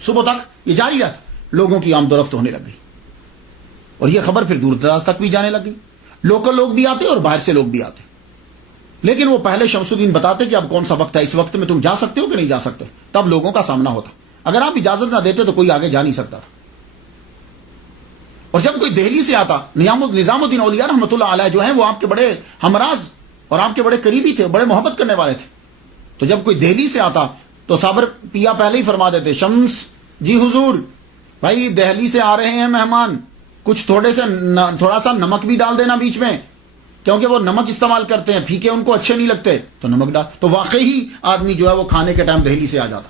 صبح تک یہ جاری رہتا. لوگوں کی آمد و رفت ہونے لگ گئی، اور یہ خبر پھر دور دراز تک بھی جانے لگی. لوکل لوگ بھی آتے اور باہر سے لوگ بھی آتے. لیکن وہ پہلے شمس الدین بتاتے کہ اب کون سا وقت ہے، اس وقت میں تم جا سکتے ہو کہ نہیں جا سکتے. تب لوگوں کا سامنا ہوتا. اگر آپ اجازت نہ دیتے تو کوئی آگے جا نہیں سکتا تھا. اور جب کوئی دہلی سے آتا، نظام الدین اولیاء رحمۃ اللہ علیہ جو ہیں وہ آپ کے بڑے ہمراز اور آپ کے بڑے قریبی تھے، بڑے محبت کرنے والے تھے. تو جب کوئی دہلی سے آتا تو صابر پیا پہلے ہی فرما دیتے شمس جی حضور بھائی دہلی سے آ رہے ہیں مہمان، کچھ تھوڑا سا نمک بھی ڈال دینا بیچ میں، کیونکہ وہ نمک استعمال کرتے ہیں، پھیکے ان کو اچھے نہیں لگتے تو نمک ڈال. تو واقعی آدمی جو ہے وہ کھانے کے ٹائم دہلی سے آ جاتا.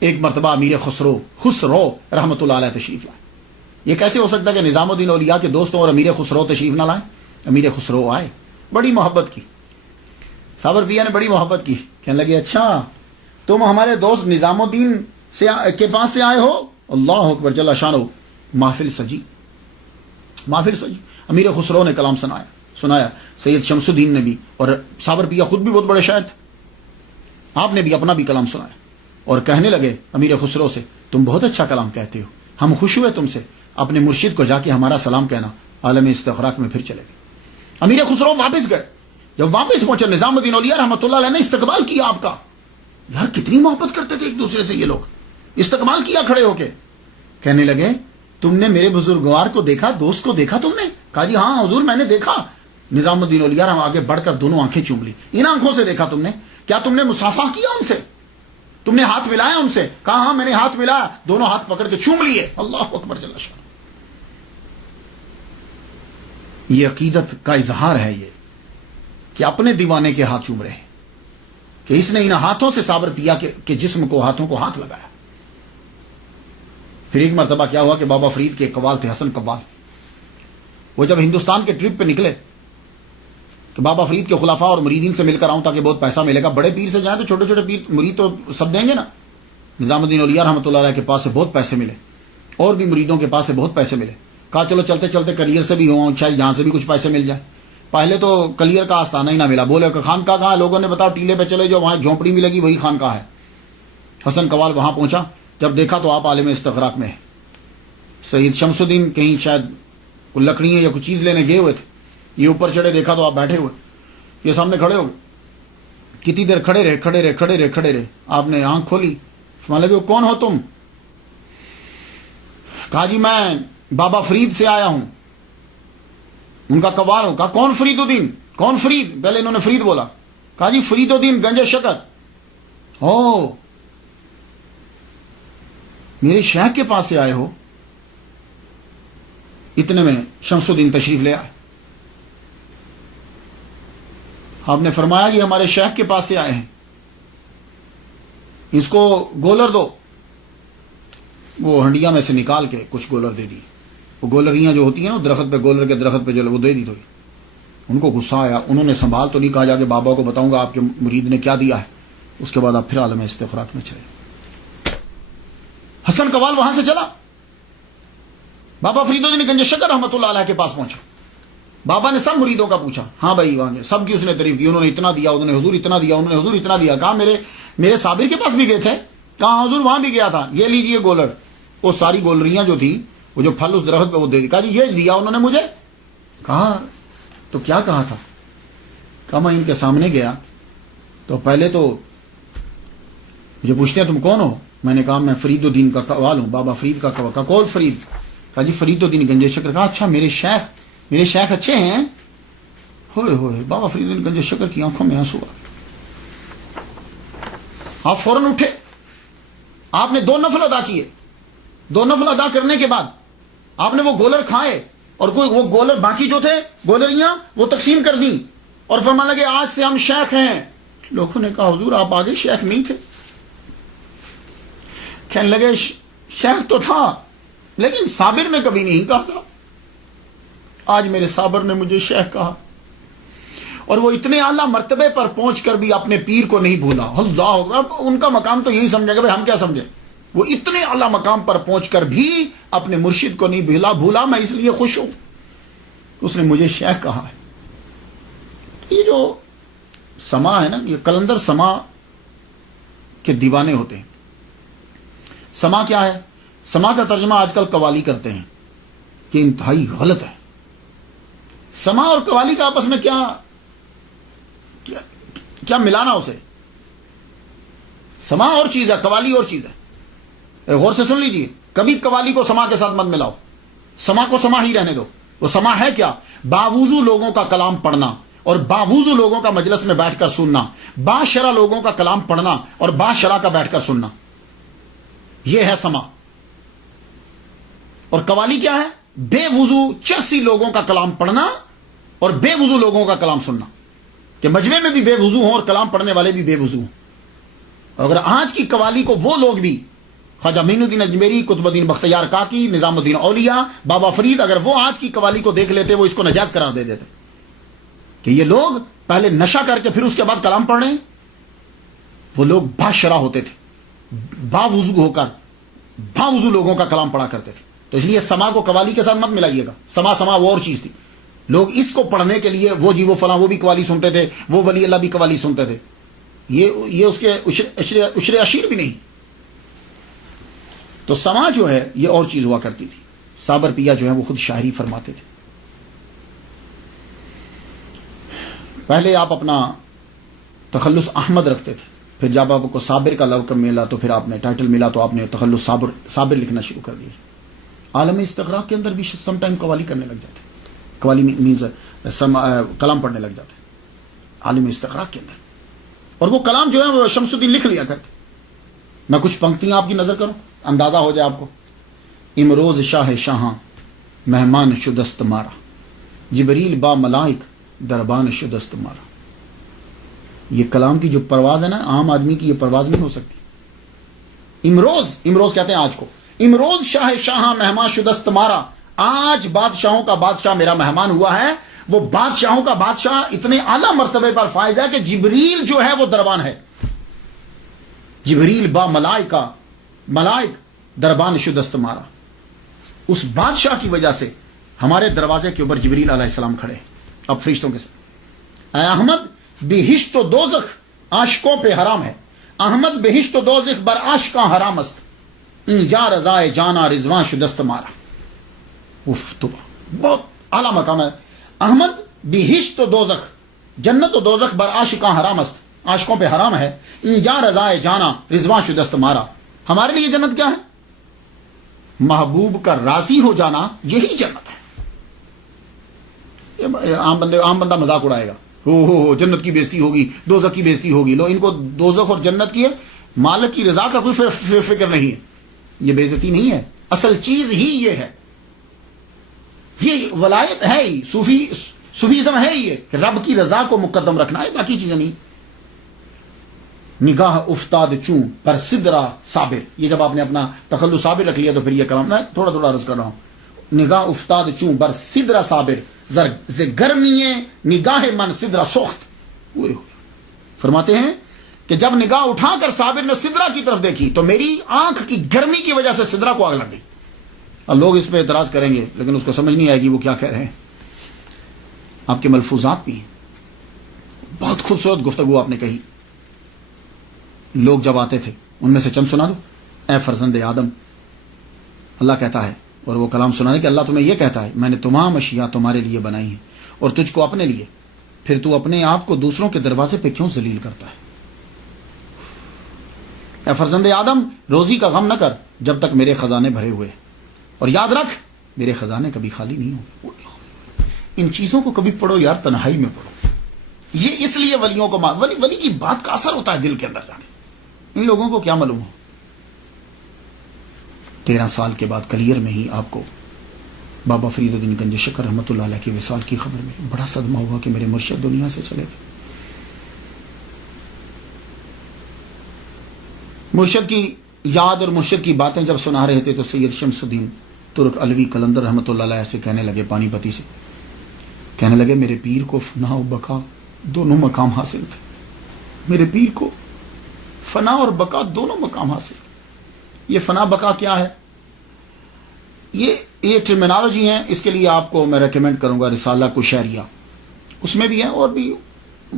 ایک مرتبہ امیر خسرو رحمۃ اللہ علیہ تشریف لائے. یہ کیسے ہو سکتا ہے کہ نظام الدین اولیاء کے دوستوں اور امیر خسرو تشریف نہ لائیں؟ امیر خسرو آئے، بڑی محبت کی. صابر پیا نے بڑی محبت کی. کہنے لگے اچھا تم ہمارے دوست نظام الدین کے پاس سے آئے ہو؟ اللہ اکبر جل شانہ. محفل سجی، محفل سجی. امیر خسرو نے کلام سنایا، سید شمس الدین نے بھی، اور صابر پیا خود بھی بہت بڑے شاعر تھے، آپ نے بھی اپنا بھی کلام سنایا. اور کہنے لگے امیر خسرو سے تم بہت اچھا کلام کہتے ہو، ہم خوش ہوئے تم سے، اپنے مرشد کو جا کے ہمارا سلام کہنا. عالم استغراق میں پھر چلے گئے. امیر خسرو واپس گئے. جب واپس پہنچے نظام الدین اولیاء رحمۃ اللہ علیہ نے استقبال کیا آپ کا. یار کتنی محبت کرتے تھے ایک دوسرے سے یہ لوگ. استقبال کیا کھڑے ہو کے. کہنے لگے تم نے میرے بزرگوار کو دیکھا، دوست کو دیکھا تم نے؟ کہا جی ہاں حضور میں نے دیکھا. نظام الدین اولیاء رحمۃ آگے بڑھ کر دونوں آنکھیں چوم لی. ان آنکھوں سے دیکھا تم نے؟ کیا تم نے مصافحہ کیا ان سے؟ تم نے ہاتھ ملایا ان سے؟ کہا ہاں میں نے ہاتھ ملایا، دونوں ہاتھ پکڑ کے چوم لیے. اللہ اکبر جل شانہ. یہ عقیدت کا اظہار ہے یہ کہ اپنے دیوانے کے ہاتھ چوم رہے ہیں، کہ اس نے ان ہاتھوں سے صابر پیا کے جسم کو، ہاتھوں کو ہاتھ لگایا. پھر ایک مرتبہ کیا ہوا کہ بابا فرید کے قوال تھے، حسن قوال. وہ جب ہندوستان کے ٹرپ پہ نکلے کہ بابا فرید کے خلفاء اور مریدین سے مل کر آؤں تاکہ بہت پیسہ ملے گا. بڑے پیر سے جائیں تو چھوٹے چھوٹے پیر مرید تو سب دیں گے نا. نظام الدین اولیاء رحمۃ اللہ علیہ کے پاس سے بہت پیسے ملے, اور بھی مریدوں کے پاس سے بہت پیسے ملے. کہا چلو چلتے چلتے کلیئر سے بھی ہوں, شاید یہاں سے بھی کچھ پیسے مل جائے. پہلے تو کلیئر کا آستانہ ہی نہ ملا. بولے کہ خانقاہ کہاں؟ لوگوں نے بتاؤ ٹیلے پہ چلے جو وہاں جھونپڑی ملے گی وہی خانقاہ ہے. حسن قوال وہاں پہنچا, جب دیکھا تو آپ عالم استغراق میں ہے. سید شمس الدین کہیں شاید لکڑیاں یا کچھ چیز لینے گئے ہوئے تھے, یہ اوپر چڑھے, دیکھا تو آپ بیٹھے ہوئے, یہ سامنے کھڑے ہو گئے. کتنی دیر کھڑے رہے. آپ نے آنکھ کھولی, فرمانے لگے کون ہو تم؟ کہا جی میں بابا فرید سے آیا ہوں, ان کا قوال ہوں. کہا کون فرید الدین؟ کون فرید؟ پہلے انہوں نے فرید بولا. کہا جی فرید الدین گنج شکر. او میرے شیخ کے پاس سے آئے ہو؟ اتنے میں شمس الدین تشریف لے آئے. آپ نے فرمایا یہ ہمارے شیخ کے پاس سے آئے ہیں, اس کو گولر دو. وہ ہنڈیا میں سے نکال کے کچھ گولر دے دی. وہ گولریاں جو ہوتی ہیں نا درخت پہ, گولر کے درخت پہ جو وہ دے دی تھوڑی. ان کو غصہ آیا, انہوں نے سنبھال تو نہیں, کہا جا کے بابا کو بتاؤں گا آپ کے مرید نے کیا دیا ہے. اس کے بعد آپ پھر عالم استغراق میں چلے. حسن قوال وہاں سے چلا, بابا فرید الدین گنج شکر رحمۃ اللہ علیہ کے پاس پہنچا. بابا نے سب مریدوں کا پوچھا, ہاں بھائی وہاں سب کی اس نے تعریف کی. انہوں نے اتنا دیا, انہوں نے حضور اتنا دیا, انہوں نے حضور اتنا دیا. کہا میرے صابر کے پاس بھی گئے تھے. کہا حضور وہاں بھی گیا تھا. یہ لیجئے گولر. وہ ساری گولریاں جو تھی, وہ جو پھل اس درخت پہ وہ دے دی. کہا جی یہ دیا انہوں نے مجھے. کہا تو کیا کہا تھا؟ کہا میں ان کے سامنے گیا تو پہلے تو مجھے پوچھتے ہیں تم کون ہو؟ میں نے کہا میں فرید الدین کا قوال ہوں, بابا فرید کا قوال. کہا کون فرید؟ کہا جی فرید الدین گنج شکر. کہا اچھا میرے شیخ اچھے ہیں. ہوئے بابا فرید الدین گنج شکر کی آنکھوں میں آنسو آ گئے. آپ فوراً اٹھے, آپ نے 2 نفل ادا کیے. 2 نفل ادا کرنے کے بعد آپ نے وہ گولر کھائے, اور کوئی وہ گولر باقی جو تھے گولریاں وہ تقسیم کر دیں, اور فرمانے لگے آج سے ہم شیخ ہیں. لوگوں نے کہا حضور آپ آگے شیخ نہیں تھے. کہنے لگے شیخ تو تھا لیکن صابر نے کبھی نہیں کہا تھا. آج میرے صابر نے مجھے شیخ کہا, اور وہ اتنے اعلیٰ مرتبے پر پہنچ کر بھی اپنے پیر کو نہیں بھولا. اللہ اکبر. ان کا مقام تو یہی سمجھے گا, بھائی ہم کیا سمجھیں. وہ اتنے اعلیٰ مقام پر پہنچ کر بھی اپنے مرشد کو نہیں بھولا. میں اس لیے خوش ہوں, اس نے مجھے شیخ کہا ہے. یہ جو سما ہے نا, یہ قلندر سما کے دیوانے ہوتے ہیں. سما کیا ہے؟ سما کا ترجمہ آج کل قوالی کرتے ہیں, کہ انتہائی غلط ہے. سما اور قوالی کا آپس میں کیا ملانا اسے؟ سما اور چیز ہے, قوالی اور چیز ہے. غور سے سن لیجئے, کبھی قوالی کو سما کے ساتھ مت ملاؤ. سما کو سما ہی رہنے دو. وہ سما ہے کیا؟ باوضو لوگوں کا کلام پڑھنا, اور باوضو لوگوں کا مجلس میں بیٹھ کر سننا. باشرع لوگوں کا کلام پڑھنا اور باشرع کا بیٹھ کر سننا, یہ ہے سما. اور قوالی کیا ہے؟ بے وضو چرسی لوگوں کا کلام پڑھنا اور بے وضو لوگوں کا کلام سننا, کہ مجمع میں بھی بے وضو ہوں اور کلام پڑھنے والے بھی بے وضو ہوں. اگر آج کی قوالی کو وہ لوگ بھی, خواجہ معین الدین اجمیری, قطب الدین بختیار کاکی, نظام الدین اولیاء, بابا فرید, اگر وہ آج کی قوالی کو دیکھ لیتے وہ اس کو ناجائز قرار دے دیتے, کہ یہ لوگ پہلے نشہ کر کے پھر اس کے بعد کلام پڑھ رہے ہیں. وہ لوگ باشرع ہوتے تھے, باوضو ہو کر باوضو لوگوں کا کلام پڑھا کرتے تھے. تو اس لیے سما کو قوالی کے ساتھ مت ملائیے گا. سما وہ اور چیز تھی. لوگ اس کو پڑھنے کے لیے وہ فلاں وہ بھی قوالی سنتے تھے, وہ ولی اللہ بھی قوالی سنتے تھے. یہ اس کے عشر عشیر بھی نہیں. تو سما جو ہے یہ اور چیز ہوا کرتی تھی. صابر پیا جو ہے وہ خود شاعری فرماتے تھے. پہلے آپ اپنا تخلص احمد رکھتے تھے, پھر جب آپ کو صابر کا لقب ملا تو پھر آپ نے ٹائٹل ملا تو آپ نے تخلص صابر لکھنا شروع کر دیا. عالم استغراق کے اندر بھی سم ٹائم قوالی کرنے لگ جاتے, قوالی مینز کلام پڑھنے لگ جاتے عالم استغراق کے اندر. اور وہ کلام جو ہے وہ شمس الدین لکھ لیا کرتے. میں کچھ پنکتیاں آپ کی نظر کروں, اندازہ ہو جائے آپ کو. امروز شاہ شاہاں مہمان شدست مارا, جبریل با ملائک دربان شدست مارا. یہ کلام کی جو پرواز ہے نا, عام آدمی کی یہ پرواز نہیں ہو سکتی. امروز کہتے ہیں آج کو. امروز شاہ شاہاں مہمان شدست مارا, آج بادشاہوں کا بادشاہ میرا مہمان ہوا ہے. وہ بادشاہوں کا بادشاہ اتنے اعلیٰ مرتبے پر فائز ہے کہ جبریل جو ہے وہ دربان ہے. جبریل با ملائک دربان شدست مارا. اس بادشاہ کی وجہ سے ہمارے دروازے کے اوپر جبریل علیہ السلام کھڑے ہیں اب فرشتوں کے ساتھ. اے احمد بہشت و دوزخ عاشقوں پہ حرام ہے. احمد بہشت و دوزخ بر عاشقاں حرام است. اینجا رضائے جانا رضوان شدست مارا. تو بہت اعلیٰ مقام ہے. احمد بہشت و دوزخ جنت و دوزخ بر عاشقاں حرام است. عاشقوں پہ حرام ہے. اینجا رضائے جانا رضوان شدست مارا. ہمارے لیے جنت کیا ہے؟ محبوب کا راضی ہو جانا یہی جنت ہے. عام بندہ مذاق اڑائے گا, ہو جنت کی بےزتی ہوگی, دوزخ کی بےزتی ہوگی. لو ان کو دوزخ اور جنت کی ہے, مالک کی رضا کا کوئی فکر نہیں ہے. یہ بےزتی نہیں ہے, اصل چیز ہی یہ ہے. یہ ولایت ہے ہی, صوفیزم ہے ہی, کہ رب کی رضا کو مقدم رکھنا ہے, باقی چیزیں نہیں. نگاہ افتاد چوں پر سدرا صابر. یہ جب آپ نے اپنا تخلص صابر رکھ لیا تو پھر یہ کلام میں تھوڑا عرض کر رہا ہوں. نگاہ افتاد چوں بر سدرا صابر ز گرمی نگاہ من سدرا سخت. فرماتے ہیں کہ جب نگاہ اٹھا کر صابر نے سدرا کی طرف دیکھی تو میری آنکھ کی گرمی کی وجہ سے سدرا کو آگ لگ گئی. اب لوگ اس پہ اعتراض کریں گے لیکن اس کو سمجھ نہیں آئے گی وہ کیا کہہ رہے ہیں. آپ کے ملفوظات بھی ہیں, بہت خوبصورت گفتگو آپ نے کہی. لوگ جب آتے تھے ان میں سے چند سنا دو. اے فرزند آدم, اللہ کہتا ہے, اور وہ کلام سنانے کہ اللہ تمہیں یہ کہتا ہے میں نے تمام اشیاء تمہارے لیے بنائی ہیں اور تجھ کو اپنے لیے, پھر تو اپنے آپ کو دوسروں کے دروازے پہ کیوں ذلیل کرتا ہے. اے فرزند آدم, روزی کا غم نہ کر جب تک میرے خزانے بھرے ہوئے, اور یاد رکھ میرے خزانے کبھی خالی نہیں ہوں گے. ان چیزوں کو کبھی پڑھو یار, تنہائی میں پڑھو. یہ اس لیے ولیوں کو ولی کی بات کا اثر ہوتا ہے دل کے اندر جا کے. ان لوگوں کو کیا معلوم ہو. 13 سال کے بعد کلیئر میں ہی آپ کو بابا فرید الدین گنج شکر رحمۃ اللہ علیہ کی وصال کی خبر میں بڑا صدمہ ہوا کہ میرے مرشد دنیا سے چلے گئے. مرشد کی یاد اور مرشد کی باتیں جب سنا رہے تھے تو سید شمس الدین ترک علوی قلندر رحمۃ اللہ علیہ سے کہنے لگے, پانی پتی سے کہنے لگے, میرے پیر کو فنا و بقا دونوں مقام حاصل تھے. میرے پیر کو فنا اور بقا دونوں مقام حاصل. یہ فنا بقا کیا ہے, یہ ٹرمینالوجی ہیں. اس کے لیے آپ کو میں ریکمینڈ کروں گا رسالہ کشیریہ, اس میں بھی ہے اور بھی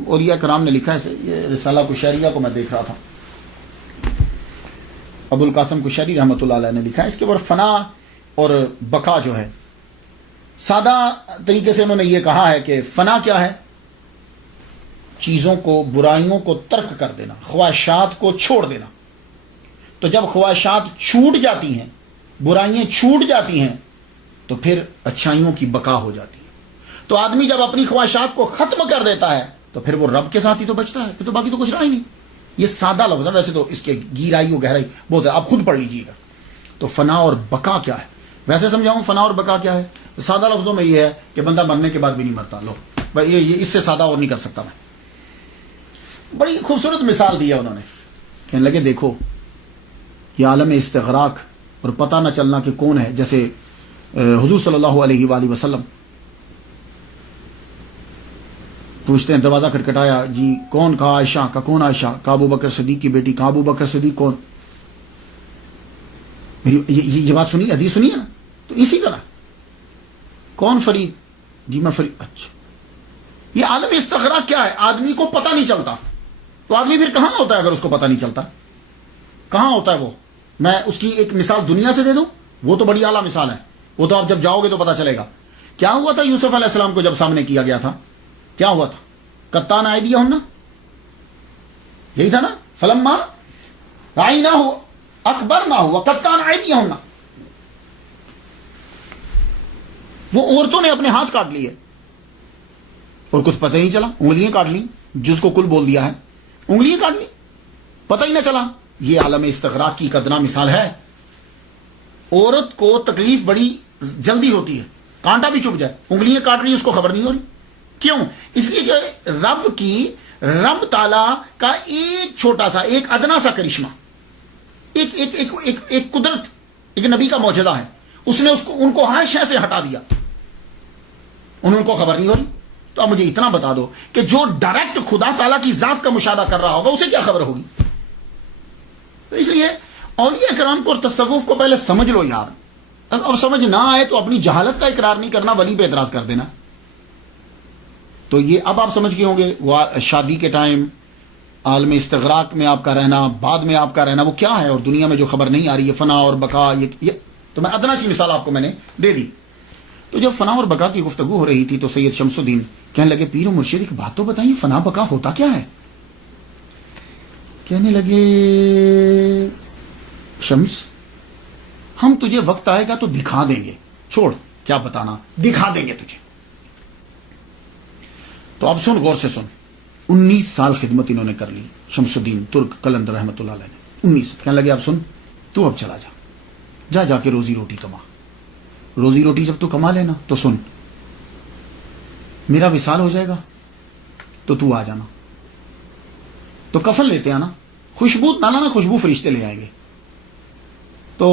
اولیاء کرام نے لکھا ہے. یہ رسالہ کشیریہ کو میں دیکھ رہا تھا, ابو القاسم کشیری رحمۃ اللہ علیہ نے لکھا ہے. اس کے اوپر فنا اور بقا جو ہے, سادہ طریقے سے انہوں نے یہ کہا ہے کہ فنا کیا ہے, چیزوں کو, برائیوں کو ترک کر دینا, خواہشات کو چھوڑ دینا. تو جب خواہشات چھوٹ جاتی ہیں, برائیاں چھوٹ جاتی ہیں, تو پھر اچھائیوں کی بقا ہو جاتی ہے. تو آدمی جب اپنی خواہشات کو ختم کر دیتا ہے تو پھر وہ رب کے ساتھ ہی تو بچتا ہے, پھر تو باقی تو کچھ رہا ہی نہیں. یہ سادہ لفظ ہے, ویسے تو اس کے گہرائی و گہرائی بہت ہے, آپ خود پڑھ لیجیے گا. تو فنا اور بقا کیا ہے, ویسے سمجھاؤں فنا اور بقا کیا ہے. سادہ لفظوں میں یہ ہے کہ بندہ مرنے کے بعد بھی نہیں مرتا. لو بھائی یہ اس سے سادہ اور نہیں کر سکتا میں. بڑی خوبصورت مثال دی ہے انہوں نے. کہنے لگے دیکھو یہ عالم استغراق اور پتہ نہ چلنا کہ کون ہے, جیسے حضور صلی اللہ علیہ وآلہ وسلم پوچھتے ہیں, دروازہ کھٹکھٹایا, جی کون, کہا عائشہ. کا کون عائشہ؟ کا ابو بکر صدیق کی بیٹی. کا ابو بکر صدیق کون؟ میری یہ بات سنی, حدیث سنی ہے نا. تو اسی طرح کون فرید؟ جی میں فرید. اچھا, یہ عالم استغراق کیا ہے, آدمی کو پتہ نہیں چلتا. تو آدمی پھر کہاں ہوتا ہے اگر اس کو پتہ نہیں چلتا؟ کہاں ہوتا ہے وہ؟ میں اس کی ایک مثال دنیا سے دے دوں, وہ تو بڑی اعلیٰ مثال ہے, وہ تو آپ جب جاؤ گے تو پتہ چلے گا. کیا ہوا تھا یوسف علیہ السلام کو جب سامنے کیا گیا تھا, کیا ہوا تھا؟ قطان ایدیہن, یہی تھا نا. فلما رأیناہ اکبرناہ وقطان ایدیہن, وہ عورتوں نے اپنے ہاتھ کاٹ لیے اور کچھ پتہ ہی نہیں چلا. انگلیاں کاٹ لی, جس کو کل بول دیا ہے, انگلیاں کاٹ لی, پتہ ہی نہ چلا. یہ عالم استغراق کی قدرہ مثال ہے. عورت کو تکلیف بڑی جلدی ہوتی ہے, کانٹا بھی چپ جائے, انگلیاں کاٹ رہی, اس کو خبر نہیں ہو رہی. کیوں؟ اس لیے کہ رب تعالیٰ کا ایک چھوٹا سا, ایک ادنا سا کرشمہ, ایک قدرت, ایک نبی کا معجزہ ہے. اس نے ان کو ہر شے سے ہٹا دیا, ان کو خبر نہیں ہو رہی. تو اب مجھے اتنا بتا دو کہ جو ڈائریکٹ خدا تعالیٰ کی ذات کا مشاہدہ کر رہا ہوگا اسے کیا خبر ہوگی؟ تو اس لیے اولیاء کرام کو اور تصوف کو پہلے سمجھ لو یار. اب سمجھ نہ آئے تو اپنی جہالت کا اقرار نہیں کرنا, ولی پہ اعتراض کر دینا. تو یہ اب آپ سمجھ گئے ہوں گے وہ شادی کے ٹائم عالم استغراق میں آپ کا رہنا, بعد میں آپ کا رہنا وہ کیا ہے, اور دنیا میں جو خبر نہیں آ رہی ہے فنا اور بقا. یہ تو میں ادنا سی مثال آپ کو میں نے دے دی. تو جب فنا اور بقا کی گفتگو ہو رہی تھی تو سید شمس الدین کہنے لگے پیر و مرشد ایک بات تو بتائیے, فنا بقا ہوتا کیا ہے؟ کہنے لگے شمس ہم تجھے وقت آئے گا تو دکھا دیں گے, چھوڑ کیا بتانا, دکھا دیں گے تجھے. تو اب سن, غور سے سن. 19 سال خدمت انہوں نے کر لی, شمس الدین ترک قلندر رحمۃ اللہ علیہ نے 19. کہنے لگے اب سن, تو اب چلا جا جا کے روزی روٹی کما. روزی روٹی جب تو کما لینا تو سن, میرا وصال ہو جائے گا تو آ جانا. تو کفن لیتے آنا, خوشبو نہ لانا, خوشبو فرشتے لے آئیں گے. تو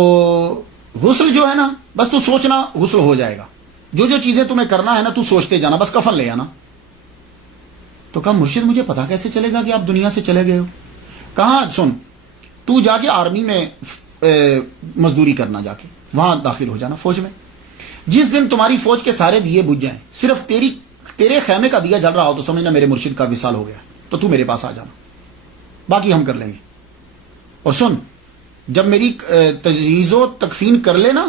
غسل جو ہے نا, بس تو سوچنا غسل ہو جائے گا. جو جو چیزیں تمہیں کرنا ہے نا تو سوچتے جانا, بس کفن لے آنا. تو کہا مرشد مجھے پتا کیسے چلے گا کہ آپ دنیا سے چلے گئے ہو؟ کہاں سن, تو جا کے آرمی میں مزدوری کرنا, جا کے وہاں داخل ہو جانا فوج میں. جس دن تمہاری فوج کے سارے دیے بجھ جائیں, صرف تیرے خیمے کا دیا جل رہا ہو تو سمجھنا میرے مرشد کا وصال ہو گیا, تو میرے پاس آ جانا, باقی ہم کر لیں گے. اور سن, جب میری تجہیز و تکفین کر لینا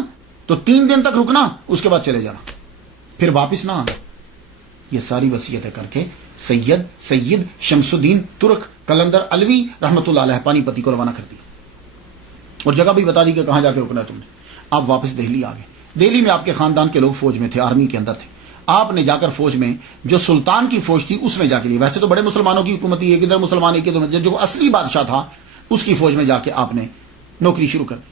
تو 3 دن تک رکنا, اس کے بعد چلے جانا, پھر واپس نہ آنا. یہ ساری وصیتیں کر کے سید شمس الدین ترک قلندر علوی رحمۃ اللہ علیہ پانی پتی کو روانہ کر دی, اور جگہ بھی بتا دی کہ کہاں جا کے رکنا ہے تم نے. آپ واپس دہلی آ گئے. دہلی میں آپ کے خاندان کے لوگ فوج میں تھے, آرمی کے اندر تھے. آپ نے جا کر فوج میں, جو سلطان کی فوج تھی اس میں جا کے لی. ویسے تو بڑے مسلمانوں کی حکومت تھی, ایک ادھر مسلمان ایک ادھر, جو اصلی بادشاہ تھا اس کی فوج میں جا کے آپ نے نوکری شروع کر دی.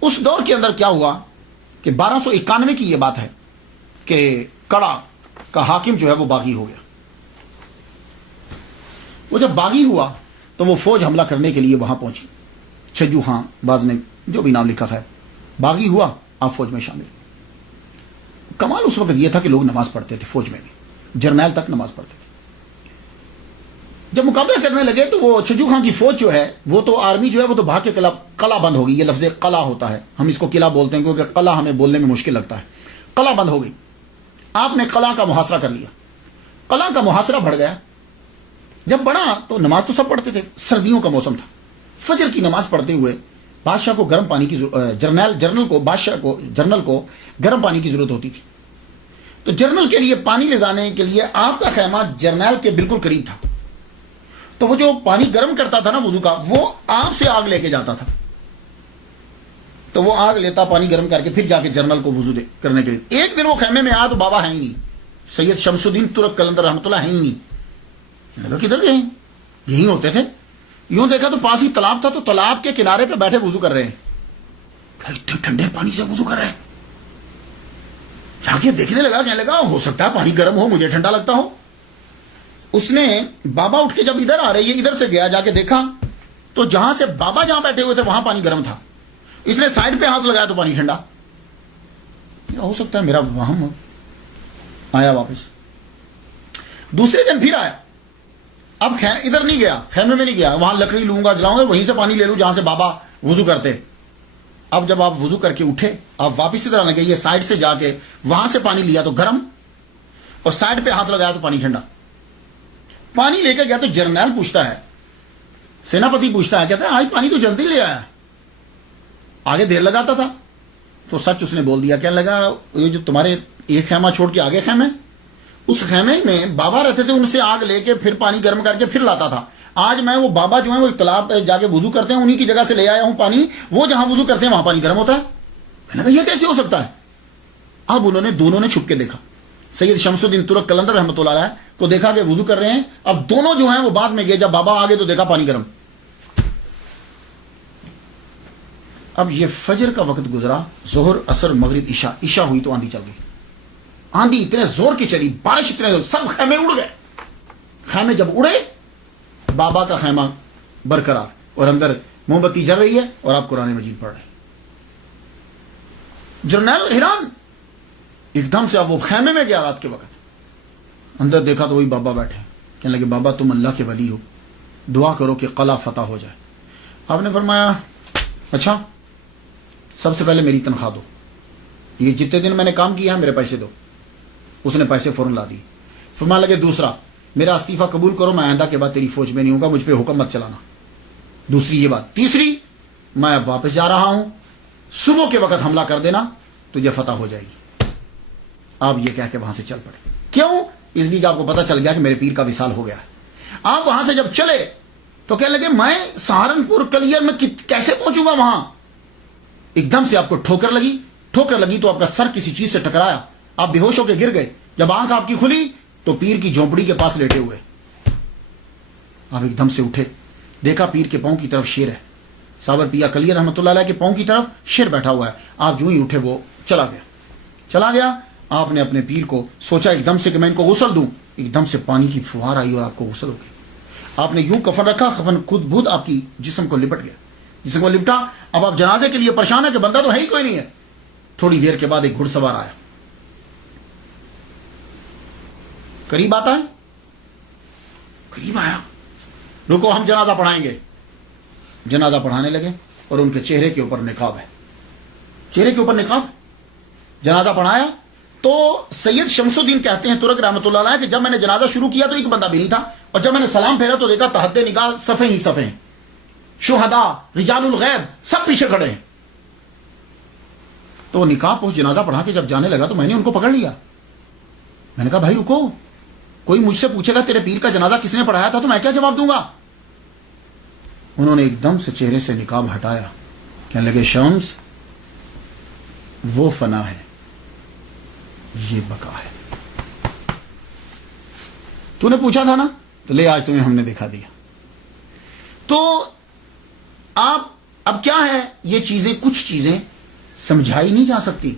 اس دور کے اندر کیا ہوا کہ 1291 کی یہ بات ہے کہ کڑا کا حاکم جو ہے وہ باغی ہو گیا. وہ جب باغی ہوا تو وہ فوج حملہ کرنے کے لیے وہاں پہنچی. چھجو خان باز نے جو بھی نام لکھا ہے, باغی ہوا, آپ فوج میں شامل. کمال اس وقت یہ تھا کہ لوگ نماز پڑھتے تھے فوج میں بھی, جرنیل تک نماز پڑھتے تھے. جب مقابلہ کرنے لگے تو وہ چھجو خان کی فوج جو ہے وہ تو آرمی جو ہے وہ تو بھاگ کے قلعہ بند ہو گئی. یہ لفظ قلعہ ہوتا ہے, ہم اس کو قلعہ بولتے ہیں کیونکہ قلعہ ہمیں بولنے میں مشکل لگتا ہے. قلعہ بند ہو گئی. آپ نے قلعہ کا محاصرہ کر لیا. قلعہ کا محاصرہ بڑھ گیا. جب بڑھا تو نماز تو سب پڑھتے تھے, سردیوں کا موسم تھا. فجر کی نماز پڑھتے ہوئے بادشاہ کو گرم پانی کی جرنل کو گرم پانی کی ضرورت ہوتی تھی. تو جرنل کے لیے پانی لے جانے کے لیے آپ کا خیمہ جرنیل کے بالکل قریب تھا. تو وہ جو پانی گرم کرتا تھا نا وضو کا, وہ آپ سے آگ لے کے جاتا تھا. تو وہ آگ لیتا, پانی گرم کر کے پھر جا کے جرنل کو وضو کرنے کے لیے. ایک دن وہ خیمے میں آیا تو بابا ہے ہی نہیں, سید شمس الدین ترک قلندر رحمۃ اللہ ہے ہی نہیں. کدھر گئے؟ یہیں ہوتے تھے. یوں دیکھا تو پاس ہی تالاب تھا, تو تالاب کے کنارے پہ بیٹھے وضو کر رہے ہیں. اتنے ٹھنڈے پانی سے وضو کر رہے ہیں. جا کے دیکھنے لگا, کہنے لگا ہو سکتا ہے پانی گرم ہو, مجھے ٹھنڈا لگتا ہو. اس نے بابا اٹھ کے جب ادھر آ رہے, یہ ادھر سے گیا, جا کے دیکھا تو جہاں سے بابا جہاں بیٹھے ہوئے تھے وہاں پانی گرم تھا. اس نے سائڈ پہ ہاتھ لگایا تو پانی ٹھنڈا. ہو سکتا ہے میرا وہم. آیا واپس. دوسرے دن پھر آیا. اب ادھر نہیں گیا, خیمے میں نہیں گیا, وہاں لکڑی لوں گا, جلاؤں گا, وہیں سے پانی لے لوں جہاں سے بابا وضو کرتے. اب جب آپ وضو کر کے اٹھے, آپ واپس ادھر آنے گئے, یہ سائڈ سے جا کے وہاں سے پانی لیا تو گرم, اور سائڈ پہ ہاتھ لگایا تو پانی ٹھنڈا. پانی لے کے گیا تو جرنیل پوچھتا ہے, سیناپتی پوچھتا ہے, کہتا ہے آج پانی تو جلدی لے آیا, آگے دیر لگاتا تھا. تو سچ اس نے بول دیا. کہنے لگا یہ جو تمہارے ایک خیمہ چھوڑ کے آگے خیمے, اس خیمے میں بابا رہتے تھے, ان سے آگ لے کے پھر پانی گرم کر کے پھر لاتا تھا. آج میں وہ بابا جو ہیں وہ تالاب پہ جا کے وضو کرتے ہیں, انہی کی جگہ سے لے آیا ہوں پانی. وہ جہاں وضو کرتے ہیں وہاں پانی گرم ہوتا ہے. میں نے کہا یہ کیسے ہو سکتا ہے؟ اب دونوں نے چھپ کے دیکھا. سید شمس الدین ترک قلندر رحمۃ اللہ علیہ کو دیکھا کہ وضو کر رہے ہیں. اب دونوں جو ہیں وہ بعد میں گئے, جب بابا آگے تو دیکھا پانی گرم. اب یہ فجر کا وقت گزرا, ظہر اثر مغرب عشاء ہوئی تو آندھی چل گئی. آندھی اتنے زور کی چلی, بارش اتنے زور, سب خیمے اڑ گئے. خیمے جب اڑے, بابا کا خیمہ برقرار, اور اندر موم بتی جل رہی ہے, اور آپ قرآن مجید پڑھ رہے ہیں. جرنیل حیران, ایک دم سے اب وہ خیمے میں گیا رات کے وقت. اندر دیکھا تو وہی بابا بیٹھے، کہنے لگے بابا تم اللہ کے ولی ہو، دعا کرو کہ قلعہ فتح ہو جائے۔ آپ نے فرمایا اچھا سب سے پہلے میری تنخواہ دو، یہ جتنے دن میں نے کام کیا ہے میرے پیسے دو۔ اس نے پیسے فوراً لا دی۔ فرمانے لگے دوسرا میرا استعفیٰ قبول کرو، میں آئندہ کے بعد تیری فوج میں نہیں ہوں گا، مجھ پہ حکم مت چلانا۔ دوسری یہ بات۔ تیسری میں اب واپس جا رہا ہوں، صبح کے وقت حملہ کر دینا، تجھے فتح ہو جائے گی۔ آپ یہ کہہ کے وہاں سے چل پڑے۔ کیوں؟ اس لیے کہ آپ کو پتا چل گیا کہ میرے پیر کا وصال ہو گیا ہے۔ آپ وہاں سے جب چلے تو کہنے لگے میں سہارنپور کلیر میں کیسے پہنچوں گا وہاں؟ ایک دم سے آپ کو ٹھوکر لگی تو آپ کا سر کسی چیز سے ٹکرایا، آپ بے ہوش ہو کے گر گئے۔ جب آنکھ آپ کی کھلی تو پیر کی جھونپڑی کے پاس لیٹے ہوئے۔ آپ ایک دم سے اٹھے، دیکھا پیر کے پاؤں کی طرف شیر ہے، صابر پیا کلیر رحمۃ اللہ علیہ کے پاؤں کی طرف شیر بیٹھا ہوا ہے۔ آپ جو ہی اٹھے وہ چلا گیا۔ آپ نے اپنے پیر کو سوچا ایک دم سے کہ میں ان کو غسل دوں، ایک دم سے پانی کی فوار آئی اور آپ کو غسل ہو گئی۔ آپ نے یوں کفن رکھا، کفن خود بخود آپ کی جسم کو لپٹ گیا۔ جسم کو لپٹا، اب آپ جنازے کے لیے پریشان ہے کہ بندہ تو ہے ہی کوئی نہیں ہے۔ تھوڑی دیر کے بعد ایک گھڑ سوار آیا، قریب آیا، رکو ہم جنازہ پڑھائیں گے۔ جنازہ پڑھانے لگے اور ان کے چہرے کے اوپر نقاب ہے، جنازہ پڑھایا تو سید شمس الدین کہتے ہیں ترک رحمۃ اللہ علیہ کہ جب میں نے جنازہ شروع کیا تو ایک بندہ بھی نہیں تھا، اور جب میں نے سلام پھیرا تو دیکھا تحت نگاہ صفیں ہی صفیں، شہداء رجال الغیب سب پیچھے کھڑے ہیں۔ تو نکاح اس جنازہ پڑھا کے جب جانے لگا تو میں نے ان کو پکڑ لیا۔ میں نے کہا بھائی رکو، کوئی مجھ سے پوچھے گا تیرے پیر کا جنازہ کس نے پڑھایا تھا تو میں کیا جواب دوں گا؟ انہوں نے ایک دم سے چہرے سے نقاب ہٹایا، کہنے لگے شمس وہ فنا ہے، یہ بقا ہے۔ تو نے پوچھا تھا نا، تو لے آج تمہیں ہم نے دکھا دیا۔ تو آپ اب کیا ہے، یہ چیزیں کچھ چیزیں سمجھائی نہیں جا سکتی،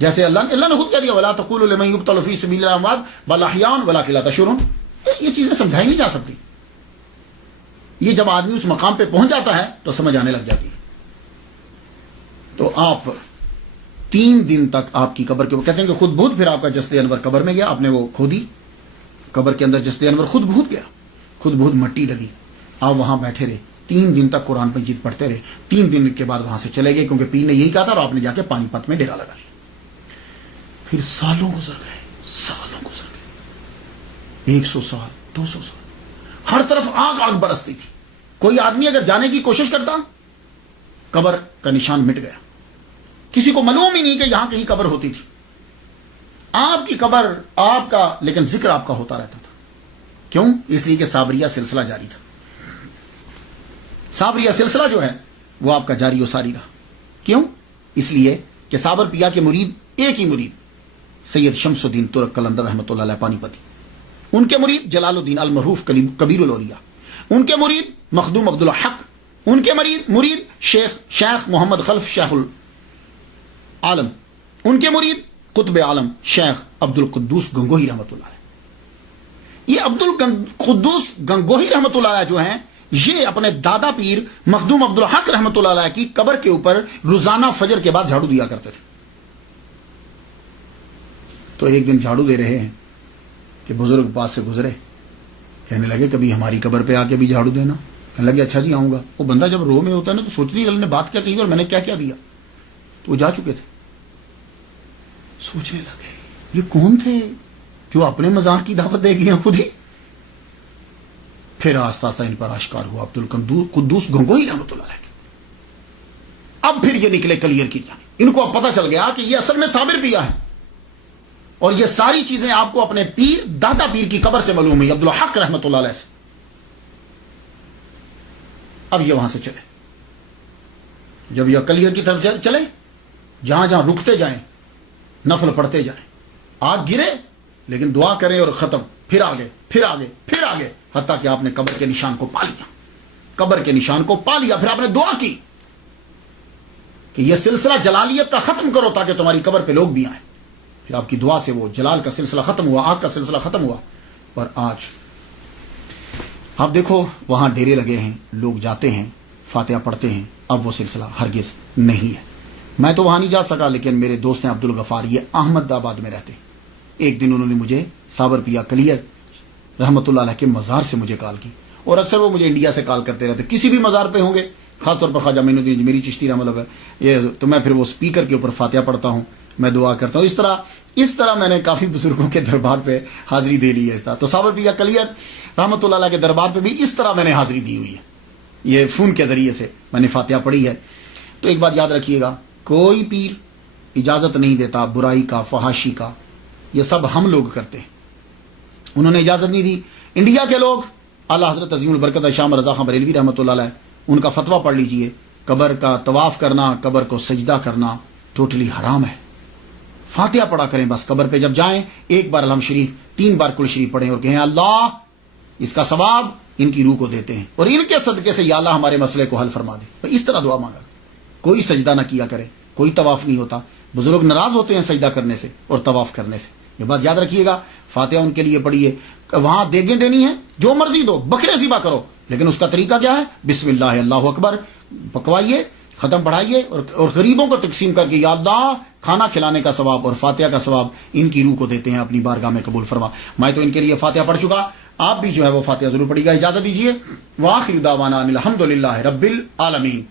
جیسے اللہ نے خود کہہ دیا وَلَا تَقُولُوا لِمَن يُقْتَلُ فِي سَبِيلِ اللَّهِ أَمْوَاتٌ بَلْ أَحْيَاءٌ وَلَكِن لَا تَشْعُرُونَ۔ یہ چیزیں سمجھائی نہیں جا سکتی۔ یہ جب آدمی اس مقام پہ پہنچ جاتا ہے تو سمجھ آنے لگ جاتی ہے۔ تو آپ 3 دن تک آپ کی قبر کے کہتے ہیں کہ خود بہت، پھر آپ کا جسد انور قبر میں گیا، آپ نے وہ کھودی، قبر کے اندر جسد انور خود بہت گیا، خود بہت مٹی ڈلی۔ آپ وہاں بیٹھے رہے 3 دن تک، قرآن مجید پڑھتے رہے۔ 3 دن کے بعد وہاں سے چلے گئے کیونکہ پیر نے یہی کہا تھا، اور آپ نے جا کے پانی پت میں ڈیرا لگا لیا۔ پھر سالوں گزر گئے، 100 سال 200 سال، ہر طرف آگ برستی تھی۔ کوئی آدمی اگر جانے کی کوشش کرتا، قبر کا نشان مٹ گیا، کسی کو معلوم ہی نہیں کہ یہاں کہیں قبر ہوتی تھی۔ آپ کی قبر آپ کا، لیکن ذکر آپ کا ہوتا رہتا تھا۔ کیوں؟ اس لیے کہ صابریہ سلسلہ جاری تھا۔ صابریہ سلسلہ جو ہے وہ آپ کا جاری و ساری رہا۔ کیوں؟ اس لیے کہ صابر پیا کے مرید، ایک ہی مرید سید شمس الدین ترک قلندر رحمۃ اللہ علیہ پانی پتی، ان کے مرید جلال الدین المعروف کبیر الاولیاء، ان کے مرید مخدوم عبد الحق، ان کے مرید شیخ محمد خلف شیخ العالم، ان کے مرید قطب عالم شیخ عبد القدوس گنگوہی رحمۃ اللہ علیہ۔ یہ عبد القدوس گنگوہی رحمۃ اللہ علیہ جو ہیں، یہ اپنے دادا پیر مخدوم عبد الحق رحمۃ اللہ علیہ کی قبر کے اوپر روزانہ فجر کے بعد جھاڑو دیا کرتے تھے۔ تو ایک دن جھاڑو دے رہے ہیں کہ بزرگ پاس سے گزرے، کہنے لگے کبھی ہماری قبر پہ آ کے بھی جھاڑو دینا۔ کہنے لگے اچھا جی آؤں گا۔ وہ بندہ جب رو میں ہوتا ہے نا تو سوچتی اللہ نے بات کیا کہی اور میں نے کیا کیا دیا۔ تو وہ جا چکے تھے، سوچنے لگے یہ کون تھے جو اپنے مزار کی دعوت دے گئے ہیں خود ہی۔ پھر آہستہ آہستہ ان پر آشکار ہوا عبد القدوس گنگوہی رحمۃ اللہ علیہ۔ اب پھر یہ نکلے کلیر کی جانب، ان کو اب پتہ چل گیا کہ یہ اصل میں صابر پیا ہے، اور یہ ساری چیزیں آپ کو اپنے پیر دادا پیر کی قبر سے معلوم ہوئی، عبد الحق رحمۃ اللہ علیہ سے۔ اب یہ وہاں سے چلے، جب یہ کلیر کی طرف چلے، جہاں جہاں رکتے جائیں نفل پڑھتے جائیں، آگ گرے لیکن دعا کریں اور ختم، پھر آگے پھر آگے پھر آگے، حتیٰ کہ آپ نے قبر کے نشان کو پا لیا، قبر کے نشان کو پا لیا۔ پھر آپ نے دعا کی کہ یہ سلسلہ جلالیت کا ختم کرو تاکہ تمہاری قبر پہ لوگ بھی آئیں۔ پھر آپ کی دعا سے وہ جلال کا سلسلہ ختم ہوا، آگ کا سلسلہ ختم ہوا۔ اور آج آپ دیکھو وہاں ڈیرے لگے ہیں، لوگ جاتے ہیں، فاتحہ پڑھتے ہیں۔ اب وہ سلسلہ ہرگز نہیں ہے۔ میں تو وہاں نہیں جا سکا، لیکن میرے دوست ہیں عبد الغفار، یہ احمد آباد میں رہتے ہیں، ایک دن انہوں نے مجھے صابر پیا کلیئر رحمۃ اللہ علیہ کے مزار سے مجھے کال کی، اور اکثر وہ مجھے انڈیا سے کال کرتے رہتے، کسی بھی مزار پہ ہوں گے، خاص طور پر خواجہ معین الدین اجمیری چشتی رحمۃ اللہ علیہ، یہ تو میں پھر وہ اسپیکر کے اوپر فاتحہ پڑھتا ہوں، میں دعا کرتا ہوں۔ اس طرح میں نے کافی بزرگوں کے دربار پہ حاضری دے لی ہے۔ اس طرح تو صابر پیا کلیئر رحمۃ اللہ علیہ کے دربار پہ بھی اس طرح میں نے حاضری دی ہوئی ہے، یہ فون کے ذریعے سے میں نے فاتحہ پڑھی ہے۔ تو ایک بات یاد رکھیے گا، کوئی پیر اجازت نہیں دیتا برائی کا، فحاشی کا، یہ سب ہم لوگ کرتے ہیں، انہوں نے اجازت نہیں دی۔ انڈیا کے لوگ اعلیٰ حضرت عظیم البرکت شاہ رضا خان بریلوی رحمۃ اللہ علیہ، ان کا فتویٰ پڑھ لیجئے، قبر کا طواف کرنا، قبر کو سجدہ کرنا ٹوٹلی حرام ہے۔ فاتحہ پڑھا کریں بس، قبر پہ جب جائیں ایک بار الحمد شریف، 3 بار کل شریف پڑھیں اور کہیں اللہ اس کا ثواب ان کی روح کو دیتے ہیں، اور ان کے صدقے سے یا اللہ ہمارے مسئلے کو حل فرما دے۔ اس طرح دعا مانگا، کوئی سجدہ نہ کیا کرے، کوئی طواف نہیں ہوتا، بزرگ ناراض ہوتے ہیں سجدہ کرنے سے اور طواف کرنے سے، یہ بات یاد رکھیے گا۔ فاتحہ ان کے لیے پڑھیے، وہاں دیگیں دینی ہیں جو مرضی دو، بکرے ذبح کرو، لیکن اس کا طریقہ کیا ہے؟ بسم اللہ اللہ اکبر پکوائیے، ختم پڑھائیے، اور غریبوں کو تقسیم کر کے یا اللہ کھانا کھلانے کا ثواب اور فاتحہ کا ثواب ان کی روح کو دیتے ہیں، اپنی بارگاہ میں قبول فرما۔ میں تو ان کے لیے فاتحہ پڑھ چکا، آپ بھی جو ہے وہ فاتحہ ضرور پڑھیے گا۔ اجازت دیجیے، وآخر دعوانا ان الحمد للہ رب العالمین۔